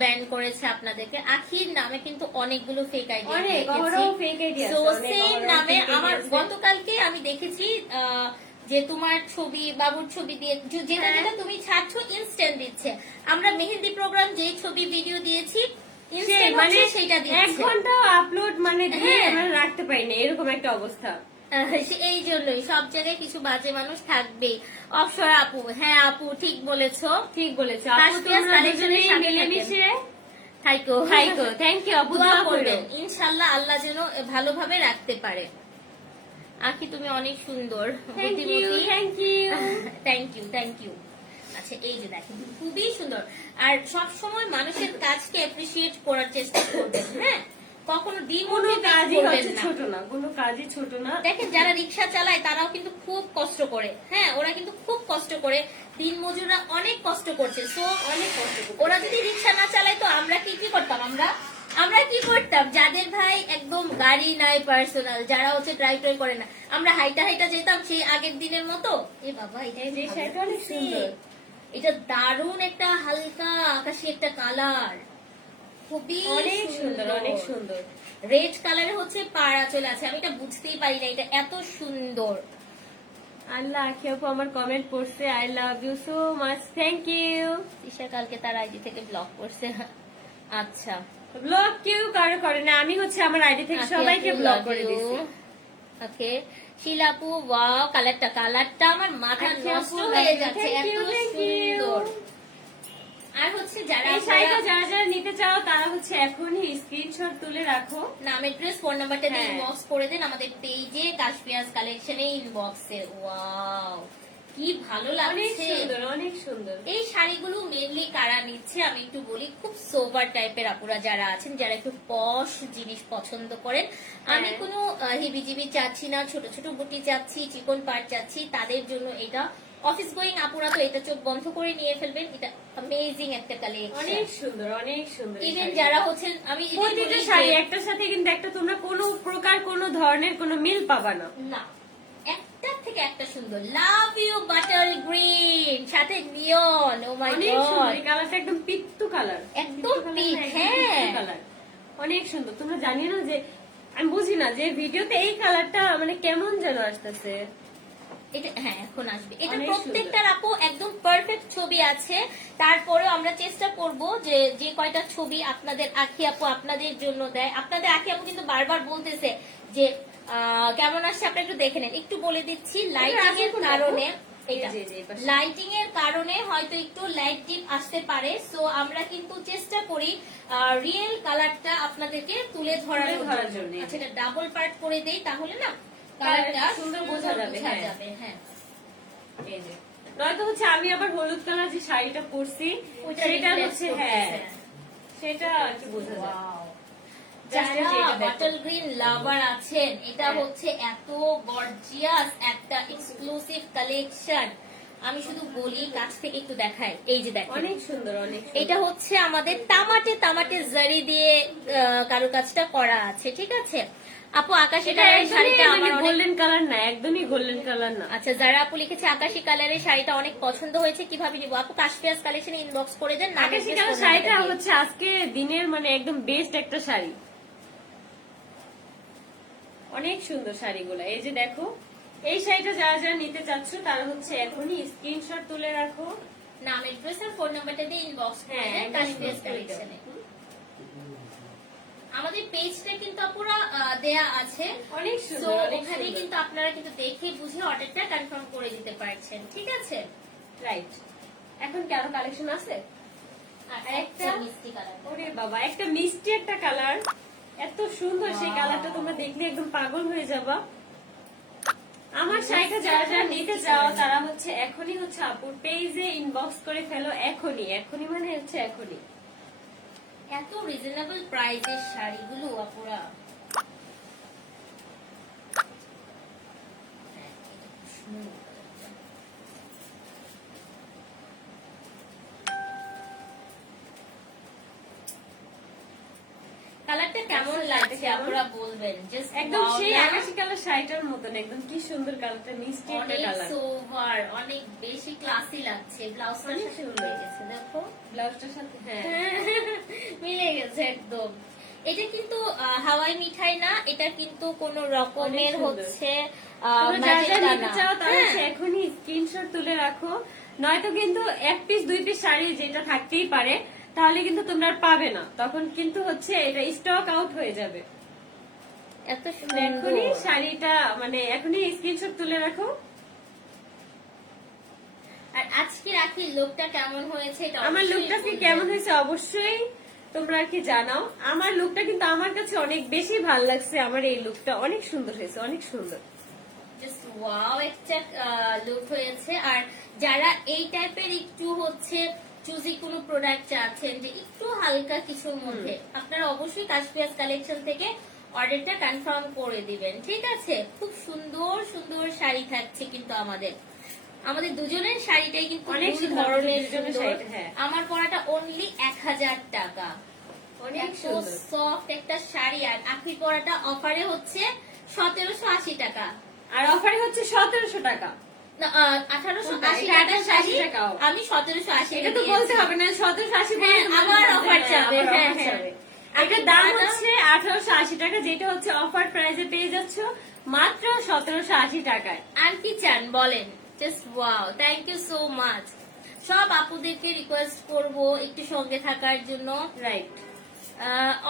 ব্যান করেছে আপনাদেরকে। আখির নামে কিন্তু অনেকগুলো ফেক আইডি অনেক অহরহ fake ID আছে, তো অনেক সেই অহরহ নামে fake ID আমার আছে। গতকালকে আমি দেখেছি যে তোমার ছবি, বাবুর ছবি দিয়ে যেটা যেটা তুমি ছাড়ছো ইনস্ট্যান্ট দিচ্ছে। আমরা মেহেন্দি প্রোগ্রাম যেই ছবি ভিডিও দিয়েছি ইনস্ট্যান্ট মানে সেটা 1 দিচ্ছে। ঘন্টা আপলোড মানে দিয়ে হ্যাঁ। আমরা রাখতে পারি না, এরকম একটা অবস্থা। এই জন্যই সব জায়গায় কিছু বাজে মানুষ থাকবেই। অপসর আপু, হ্যাঁ আপু ঠিক বলেছো, ঠিক বলেছো আপু, কাশফিয়াস তোমরা কালেকশনের দুজনেই সাথে মিলেমিশে থাইকো থাইকো। থ্যাংক ইউ আপু, দোয়া দোয়া করবেন, করবেন। ইনশাআল্লাহ আল্লাহ যেন ভালোভাবে রাখতে পারে। আখি তুমি অনেক সুন্দর, thank you, thank you. Thank you, thank you. আচ্ছা এই যে দেখেন খুবই সুন্দর, আর সব সময় মানুষের কাজকে অ্যাপ্রিসিয়েট করার চেষ্টা করবেন, হ্যাঁ কখনো কোনো ডিমোটিভেট কাজই করবেন হচ্ছে না। ছোট না, কোনো কাজই ছোট না। দেখেন যারা রিক্সা চালায় তারাও কিন্তু খুব কষ্ট করে, হ্যাঁ ওরা কিন্তু খুব কষ্ট করে, দিন মজুররা অনেক কষ্ট করছে। সো অনেক কষ্ট করতে ওরা যদি রিক্সা না চালায় তো আমরা কি কি করতাম, আমরা কি করতাম, যাদের ভাই একদম গাড়ি নাই পার্সোনাল, যারা হচ্ছে ড্রাইভ ট্রাই করে না, আমরা হাইটা হাইটা যেতাম সেই আগের দিনের মতো। এ বাবা এটা এই যে ভালো শাড়িটা অনেক লাগছে। সুন্দর। এটা দারুণ একটা হালকা আকাশি একটা কালার, খুবই অনেক সুন্দর, অনেক সুন্দর। রেড কালারে হচ্ছে পাড়া চলে আছে, আমি এটা বুঝতেই পারি না এটা এত সুন্দর। আল্লাহ, আখি আপু আমার কমেন্ট পড়ছে, I love you so much, thank you. Isha কালকে তার আইডি থেকে ব্লক করছে। আচ্ছা ব্লগ কেউ কারো করে না, আমি হচ্ছে আমার আইডি থেকে সবাইকে ব্লক করে দিচ্ছি। ওকে শিলাপু, ওয়াও কালারটা আমার মাথা আচ্ছা, নষ্ট আপু, হয়ে যাচ্ছে, thank এত you, thank you. সুন্দর। আর হচ্ছে যারা এই শাড়িটা যারা যারা নিতে চাও তারা হচ্ছে এখনই স্ক্রিনশট তুলে রাখো, নামের ড্রেস ফোন নাম্বারটা দিয়ে হ্যাঁ। ইনবক্স করে দেন আমাদের পেজে কাশফিয়াস কালেকশনে ইনবক্সে। ওয়াও কি ভালো অনেক লাগছে, সুন্দর, অনেক সুন্দর। এই শাড়িগুলো মেনলি কারা নিচ্ছে আমি একটু বলি, খুব সোভার টাইপের আপুরা যারা আছেন, যারা একটু পশ জিনিস পছন্দ করেন। আমি হ্যাঁ। কোনো হেবিজিবি চাচ্ছি না, ছোট ছোট বুটি চাচ্ছি, চিকন পাট চাচ্ছি, তাদের জন্য এটা। অফিস গোয়িং আপুরা তো এটা চোখ বন্ধ করে নিয়ে ফেলবেন, এটা অ্যামেজিং একটা কালেকশন। অনেক সুন্দর, অনেক সুন্দর। এই ইভেন শাড়িটা। যারা হচ্ছেন, আমি এটাই প্রতিটা বলি যে- শাড়ি একটার সাথে কিন্তু একটা তোমরা কোনো প্রকার কোনো ধরনের কোনো মিল পাবা না। না একটার থেকে একটা সুন্দর। লাভ ইউ বাটার গ্রিন সাথে নিয়ন, ও মাই অনেক সুন্দর, গড এই কালারটা একদম পিত্তু কালার, একদম pink, হ্যাঁ। কালার অনেক সুন্দর। তোমরা জানিও না যে আমি বুঝি না যে ভিডিওতে এই কালারটা মানে কেমন যেন আসতেছে। এটা হ্যাঁ এখন আসবে, এটা অনেক প্রত্যেকটার আপু একদম পারফেক্ট ছবি আছে। তারপরেও আমরা চেষ্টা করব যে যে কয়টা ছবি আপনাদের আখি আপু আপনাদের জন্য দেয়, আপনাদের আখি আপু কিন্তু বারবার বলতেছে যে কেমন আসছে আপনারা একটু দেখে নেন। একটু বলে দিচ্ছি, লাইটিং এর আসবে কারণে এই যে, এই পাশে। লাইটিং এর কারণে হয়তো একটু লাইট ডিপ আসতে পারে। সো আমরা কিন্তু চেষ্টা করি রিয়েল কালারটা আপনাদেরকে তুলে ধরার ধরার জন্য। জন্য। আচ্ছা এটা ডাবল পার্ট করে দেই তাহলে না কালারটা সুন্দর বোঝা যাবে, হ্যাঁ। হ্যাঁ এই যে নয়তো হচ্ছে আমি আবার হলুদ কালার যে শাড়িটা পরছি ওইটা সেটা replace হচ্ছে, করতেছে। হ্যাঁ সেটা আর কি বোঝা যায়। Wow. যারা বটল গ্রিন লাভার আছেন, এটা হ্যাঁ। হচ্ছে এত গর্জিয়াস একটা এক্সক্লুসিভ কালেকশন। আমি শুধু বলি, কাছ থেকে একটু দেখাই, এই যে দেখেন অনেক সুন্দর, অনেক সুন্দর। এটা হচ্ছে আমাদের তামাটে তামাটে জারি দিয়ে কারুকাজটা করা আছে, ঠিক আছে আপু? আকাশি এটা কালারের শাড়িটা আমার একদমই অনেক গোল্ডেন কালার না, একদমই গোল্ডেন কালার না। আচ্ছা, যারা আপু লিখেছে আকাশি কালারের শাড়িটা অনেক পছন্দ হয়েছে, কিভাবে নিবো আপু? কাশফিয়াস কালেকশনে ইনবক্স করে দেন। আকাশি কালার শাড়িটা হচ্ছে আজকে দিনের মানে একদম বেস্ট একটা শাড়ি, অনেক সুন্দর শাড়িগুলো। এই যে দেখো, এই শাড়িটা যারা যারা নিতে চাচ্ছ তারা হচ্ছে এখনই স্ক্রিনশট তুলে রাখো, নাম, অ্যাড্রেস আর ফোন নাম্বারটা দিয়ে ইনবক্স করে হ্যাঁ, দেন একদম কাশফিয়াস inbox করে দাও। কালেকশনে। আমাদের পেজটা কিন্তু পুরো দেয়া আছে, অনেক তো সুন্দর, অনেক ওখানে সুন্দর। কিন্তু আপনারা কিন্তু দেখে বুঝে অর্ডারটা কনফার্ম করে দিতে পারছেন, ঠিক আছে? রাইট। এখন কি আরো কালেকশন আছে? আর একটা মিষ্টি কালার, ওরে বাবা, একটা মিষ্টি একটা কালার, এত সুন্দর সেই Wow. কালারটা, তোমরা দেখলে একদম পাগল হয়ে যাবা। আমার শাড়িটা যারা যারা নিতে চাও তারা হচ্ছে এখনই হচ্ছে আপুর পেজে ইনবক্স করে ফেলো, এখনই, এখনই মানে হচ্ছে এখনই। এত রিজনেবল প্রাইসের শাড়িগুলো আপুরা। হ্যাঁ, এটা খুব সুন্দর। কালারটা কেমন লাগছে আপুরা বলবেন, জাস্ট একদম সেই আকাশি কালার শাড়িটার মতন, একদম কি সুন্দর কালারটা, মিষ্টি একটা অনেক কালার। সোভার, অনেক বেশি ক্লাসি লাগছে। ব্লাউজটার অনেক সাথে সুন্দর। মিলে গেছে, দেখো ব্লাউজটার সাথে, হ্যাঁ মিলে গেছে একদম। এটা কিন্তু হাওয়াই মিঠাই না, এটা কিন্তু কোন রকমের সুন্দর। হচ্ছে তোমরা যারা যারা ম্যাজেন্টা নিতে না। চাও তারা হ্যাঁ। হচ্ছে এখনই স্ক্রিনশট তুলে রাখো, নয়তো কিন্তু এক পিস দুই পিস শাড়ি যেটা থাকতেই পারে, তাহলে কিন্তু তোমরা আর পাবে না, তখন কিন্তু হচ্ছে এটা স্টক আউট হয়ে যাবে। এত এখনই সুন্দর। শাড়িটা মানে এখনই স্ক্রিনশট তুলে রাখো। আর আজকে রাখি লুকটা কেমন হয়েছে এটা আমার অবশ্যই লুকটা কি বলবেন। কেমন হয়েছে অবশ্যই তোমরা আর কি জানাও। আমার লুকটা কিন্তু আমার কাছে অনেক বেশি ভালো লাগছে, আমার এই লুকটা অনেক সুন্দর হয়েছে, অনেক সুন্দর। জাস্ট ওয়াও একটা লুক হয়েছে। আর যারা এই টাইপের একটু হচ্ছে চুজি কোনো প্রোডাক্ট চাচ্ছেন যে একটু হালকা কিছুর মধ্যে, আপনারা অবশ্যই কাশফিয়াস কালেকশন থেকে অর্ডারটা কনফার্ম করে দিবেন, ঠিক আছে? খুব সুন্দর সুন্দর শাড়ি থাকছে কিন্তু আমাদের আমাদের দুজনের শাড়িটাই কিন্তু অনেক দুই সুন্দর, ধরনের দুজনের সুন্দর। শাড়িটা, হ্যাঁ। আমার পরাটা অনলি 1000 টাকা, অনেক এত সুন্দর। সফট একটা শাড়ি। আর আখি পরাটা অফারে হচ্ছে 1780 টাকা, আর অফারে হচ্ছে 1700 টাকা। না, 1880 এটা টাকা শাড়ি, 1880 টাকাও। আমি 1780 এটা তো বলতে হবে না, 1780 হ্যাঁ, আবার offer যাবে, হ্যাঁ, হ্যাঁ। যাবে। এটার দাম হচ্ছে 1880 টাকা, যেটা হচ্ছে অফার প্রাইসে পেয়ে যাচ্ছ মাত্র 1780 টাকায়। আর কি চান বলেন? Just wow, thank you so much. সব আপুদেরকে রিকোয়েস্ট করব একটু সঙ্গে থাকার জন্য। রাইট।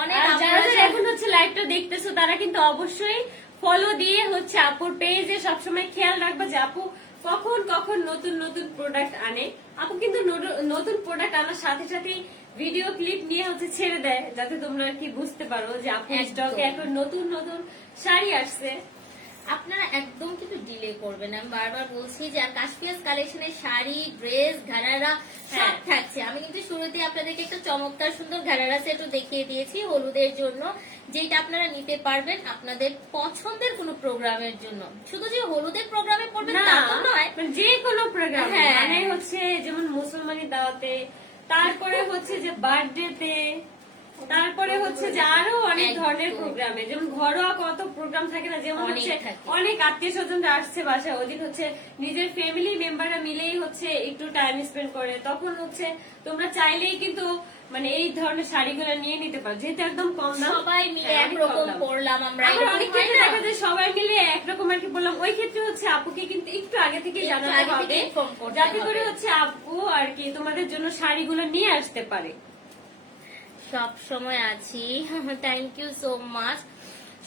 অনেক আর যারা আপুরা যারা এখন হচ্ছে লাইভটা দেখতেছো তারা কিন্তু অবশ্যই ফলো দিয়ে হচ্ছে আপুর পেজে সবসময় খেয়াল রাখবা যে আপু কখন কখন নতুন নতুন প্রোডাক্ট আনে। আপু কিন্তু নতুন প্রোডাক্ট আনার সাথে সাথে ভিডিও ক্লিপ নিয়ে হচ্ছে ছেড়ে দেয়, যাতে তোমরা আর কি বুঝতে পারো যে আপু একদম। স্টকে এখন নতুন নতুন শাড়ি আসছে। আপনারা একদম কিন্তু ডিলে করবেন, আমি বারবার বলছি যে কাশফিয়াস কালেকশনের শাড়ি, ড্রেস, ঘাড়ারা সব হ্যাঁ। থাকছে। আমি কিন্তু শুরুতে আপনাদেরকে একটা চমৎকার সুন্দর ঘাড়ারা সেটও দেখিয়ে দিয়েছি হলুদের জন্য, যেটা আপনারা নিতে পারবেন আপনাদের পছন্দের কোনো প্রোগ্রামের জন্য। শুধু যে হলুদের প্রোগ্রামে পড়বেন না, তা তো নয়, মানে যে কোনো প্রোগ্রাম, হ্যাঁ। মানে হচ্ছে যেমন মুসলমানি দাওয়াতে, তারপরে হচ্ছে যে বার্থডেতে, তারপরে হচ্ছে যে আরো অনেক একদম। ধরনের প্রোগ্রামে, যেমন ঘরোয়া কত প্রোগ্রাম থাকে না, যেমন অনেক হচ্ছে থাকে। অনেক আত্মীয় স্বজনরা আসছে বাসায়, ওইদিন হচ্ছে নিজের ফ্যামিলি মেম্বাররা মিলেই হচ্ছে একটু টাইম স্পেন্ড করে, তখন হচ্ছে তোমরা চাইলেই কিন্তু মানে এই ধরনের শাড়িগুলো নিয়ে নিতে পারো, যেহেতু একদম কম দাম। সবাই মিলে হ্যাঁ, অনেক একরকম কম দাম। পড়লাম আমরা, আবার এরকম অনেক হয় ক্ষেত্রে না? দেখা যায় সবাই মিলে একরকম আর কি বললাম, ওই ক্ষেত্রে হচ্ছে আপুকে কিন্তু একটু আগে থেকে একটু জানাতে আগে থেকে হবে, inform করতে যাতে করে হবে। হচ্ছে আপু আর কি তোমাদের জন্য শাড়িগুলো নিয়ে আসতে পারে। সব সময় আছি, থ্যাংক ইউ সো মাচ।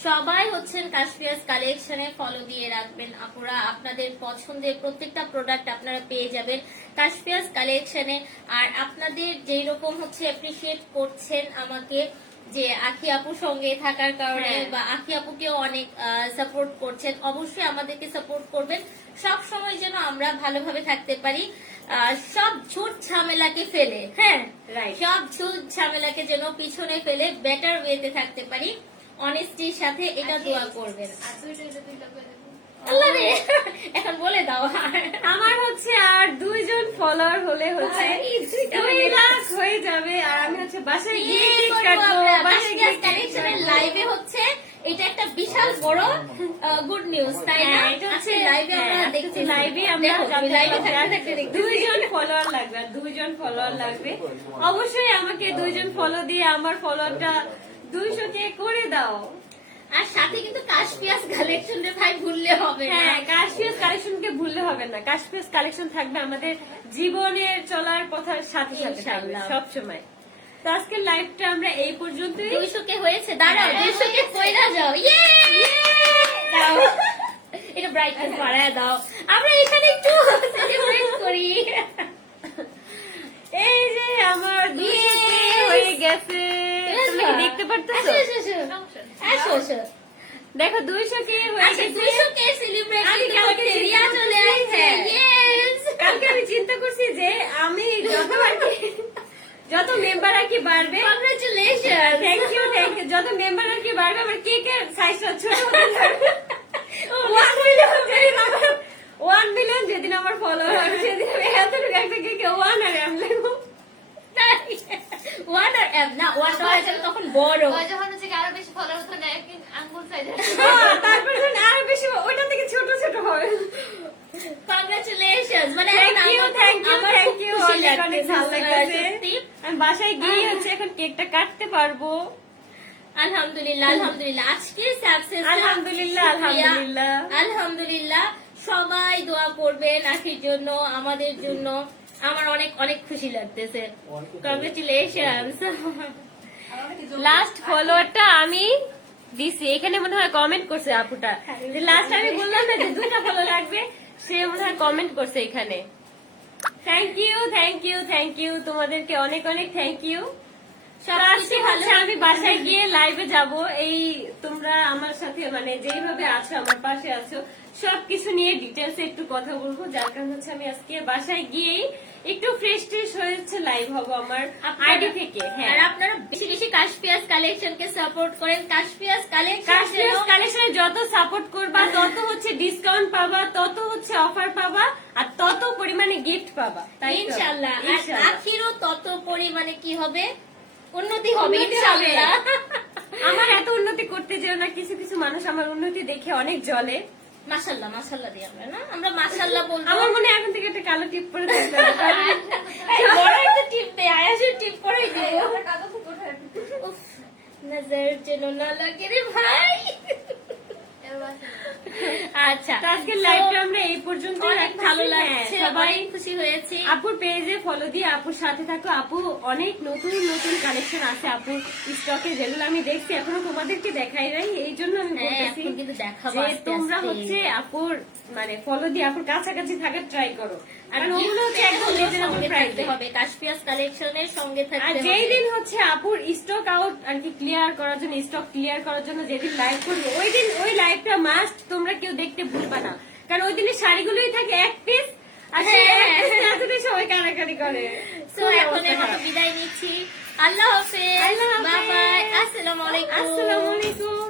সবাই হচ্ছেন কাশফিয়াস কালেকশনে ফলো দিয়ে রাখবেন আপুরা, আপনাদের পছন্দের প্রত্যেকটা প্রোডাক্ট আপনারা পেয়ে যাবেন কাশফিয়াস কালেকশনে। আর আপনাদের যেই রকম হচ্ছে অ্যাপ্রিসিয়েট করছেন আমাকে, যে আখি আপুর সঙ্গে থাকার কারণে, হ্যাঁ। বা আখি আপুকেও অনেক সাপোর্ট করছেন, অবশ্যই আমাদেরকে সাপোর্ট করবেন সব সময়, যেন আমরা ভালোভাবে থাকতে পারি। সব ঝুট ঝামেলাকে ফেলে, হ্যাঁ Right. সব ঝুট ঝামেলাকে যেন পিছনে ফেলে বেটার ওয়েতে থাকতে পারি, অনেস্টির সাথে, এটা দোয়া করবেন। আল্লাহ রে, এখন বলে দাও। আমার হচ্ছে আর 2 জন ফলোয়ার হলে হচ্ছে 2 লাখ হয়ে যাবে, আর আমি হচ্ছে বাসায় গিয়ে কেক কাটবো, বাসায় গিয়ে কালেকশনের লাইভে হচ্ছে এটা একটা বিশাল বড় গুড নিউজ, তাই না? হ্যাঁ, এটা হচ্ছে লাইভে আমরা দেখছি, লাইভে দেখো, আমরা তুমি লাইভে থাকতে থাকতে দেখতে 2 জন ফলোয়ার লাগবে, আর 2 জন ফলোয়ার লাগবে। অবশ্যই আমাকে 2 জন ফলো দিয়ে আমার ফলোয়ারটা 200 কে করে দাও। আর সাথে কিন্তু কাশপিয়াস কালেকশনের ভাই ভুললে হবে না। হ্যাঁ, কাশপিয়াস কালেকশনকে ভুললে হবে না। কাশপিয়াস কালেকশন থাকবে আমাদের জীবনের চলার পথার সাথে সাথে থাকবে ইনশাআল্লাহ। সব সময়। তো আজকের লাইভটা আমরা এই পর্যন্তই। 200 কে হয়েছে, দাঁড়াও, হ্যাঁ। 200 কে কইরা যাও, ইয়ে দাও, এটা ব্রাইটনেস বাড়ায় দাও, আমরা এখানে একটু সেলিব্রেট করি। এই যে আমার 200 কে হয়ে গেছে, তুমি কি দেখতে পারতেছো? আসো আসো, দেখো 200 কে হয়ে আচ্ছা গেছে। 200 কে সেলিব্রেট আমি করতে কালকে করতে রিয়া চিন্তা চলে করছি আসছে, যে- ইয়েস। কালকে আমি চিন্তা করছি যে আমি যত মেম্বার আর কি বাড়বে, কংগ্রাচুলেশন, থ্যাংক ইউ যত মেম্বার আর কি বাড়বে আমার কেকের সাইজটা ছোট হতে থাকবে। 1 মিলিয়ন যেদিন আমার ফলোয়ার হবে সেদিন আমি এতটুকু একটা কেকে 1 আর এম লাগবো। ওয়ান আর এম না, ওয়ান তখন বড়। তারপর যখন আরো বেশি ওইটা থেকে ছোট ছোট হবে। কংগ্রাচুলেশন, মানে থ্যাংক ইউ আমার থ্যাংক খুব ইউ, খুশি অনেক অনেক লাগতেছে, ভালো লাগতেছে। সত্যি। আমি বাসায় গিয়ে হচ্ছে এখন কেকটা কাটতে পারবো। আলহামদুলিল্লাহ আলহামদুলিল্লাহ, আজকের সাকসেস আলহামদুলিল্লাহ, আলহামদুলিল্লাহ। আলহামদুলিল্লাহ। সবাই দোয়া করবেন আখির জন্য, আমাদের জন্য। আমার অনেক অনেক খুশি লাগতেছে, কংগ্রাচুলেশন। লাস্ট ফলোয়ারটা আমি দিছি, এখানে মনে হয় কমেন্ট করছে আপুটা, যে লাস্ট আমি বললাম না যে 2টা ফলো লাগবে, সে মনে হয় কমেন্ট করছে এখানে। থ্যাংক ইউ তোমাদেরকে অনেক অনেক থ্যাংক ইউ। আজকে হচ্ছে আমি বাসায় গিয়ে লাইভে যাব, এই তোমরা আমার সাথে মানে যেইভাবে আছো আমার পাশে আছো সবকিছু নিয়ে ডিটেলস একটু কথা বলবো, যার কারণে হচ্ছে আমি আজকে বাসায় গিয়েই একটু ফ্রেশ ট্রেশ হয়েছে লাইভ হবো আমার আইডি থেকে। হ্যাঁ, আর আপনারা বেশি বেশি কাশপিয়াস কালেকশনকে সাপোর্ট করেন। কাশপিয়াস কাশ্মীর কালেকশনে যত সাপোর্ট করবা তত হচ্ছে ডিসকাউন্ট পাবা, তত হচ্ছে অফার পাবা, আর তত পরিমাণে গিফট পাবা। তাই তো? ইনশাআল্লাহ, আর ইনশাআল্লাহ। আখিরও তত পরিমাণে কি হবে, উন্নতি হবে উন্নতি ইনশাআল্লাহ। আমার এত উন্নতি করতে যেও না, কিছু কিছু মানুষ আমার উন্নতি দেখে অনেক জ্বলে। মাশাআল্লাহ মাশাআল্লাহ দিই আমরা, না আমরা মাশাআল্লাহ বলবো। আমার মনে হয় এখন থেকে একটা কালো টিপ পরে থাকতে হবে। এই বড় একটা টিপ দে, আয়াসের টিপ করেই দে। উফ, নজর যেন না লাগে রে ভাই। আচ্ছা, তো আজকের লাইভটা আমরা এই পর্যন্ত অনেক ভালো লাগছে, সবাই অনেক খুশি হয়েছি। আপুর পেজে ফলো দিয়ে আপুর সাথে থাকো। আপু অনেক নতুন নতুন কালেকশন আছে আপুর স্টকে, যেগুলো আমি দেখছি এখনো তোমাদেরকে দেখাই নাই, এই জন্য আমি হ্যাঁ, বলতেছি এখন কিন্তু দেখাবো যে আস্তে তোমরা আস্তে। হচ্ছে আপুর মানে ফলো দিয়ে আপুর কাছাকাছি থাকার ট্রাই করো, আর কারণ ওগুলো হচ্ছে একদম রিজনেবল সঙ্গে প্রাইসে থাকতে হবে, কাশপিয়াস কালেকশনের সঙ্গে আর থাকতে যেই হবে। দিন হচ্ছে আপুর স্টক আউট আর কি ক্লিয়ার করার জন্য, স্টক ক্লিয়ার করার জন্য যেদিন লাইভ করবে ওই দিন ওই লাইভটা মাস্ট তোমরা কেউ দেখতে ভুলবা না, কারণ ওই দিনের শাড়িগুলোই থাকে এক পিস, আর সেই এক piece না থাকলে সবাই কানাকানি করে। সো এখনের মতো বিদায় নিচ্ছি, আল্লাহ হাফেজ, আল্লাহ হাফেজ। বাই বাই, আসসালামু আলাইকুম। আসসালামু আলাইকুম।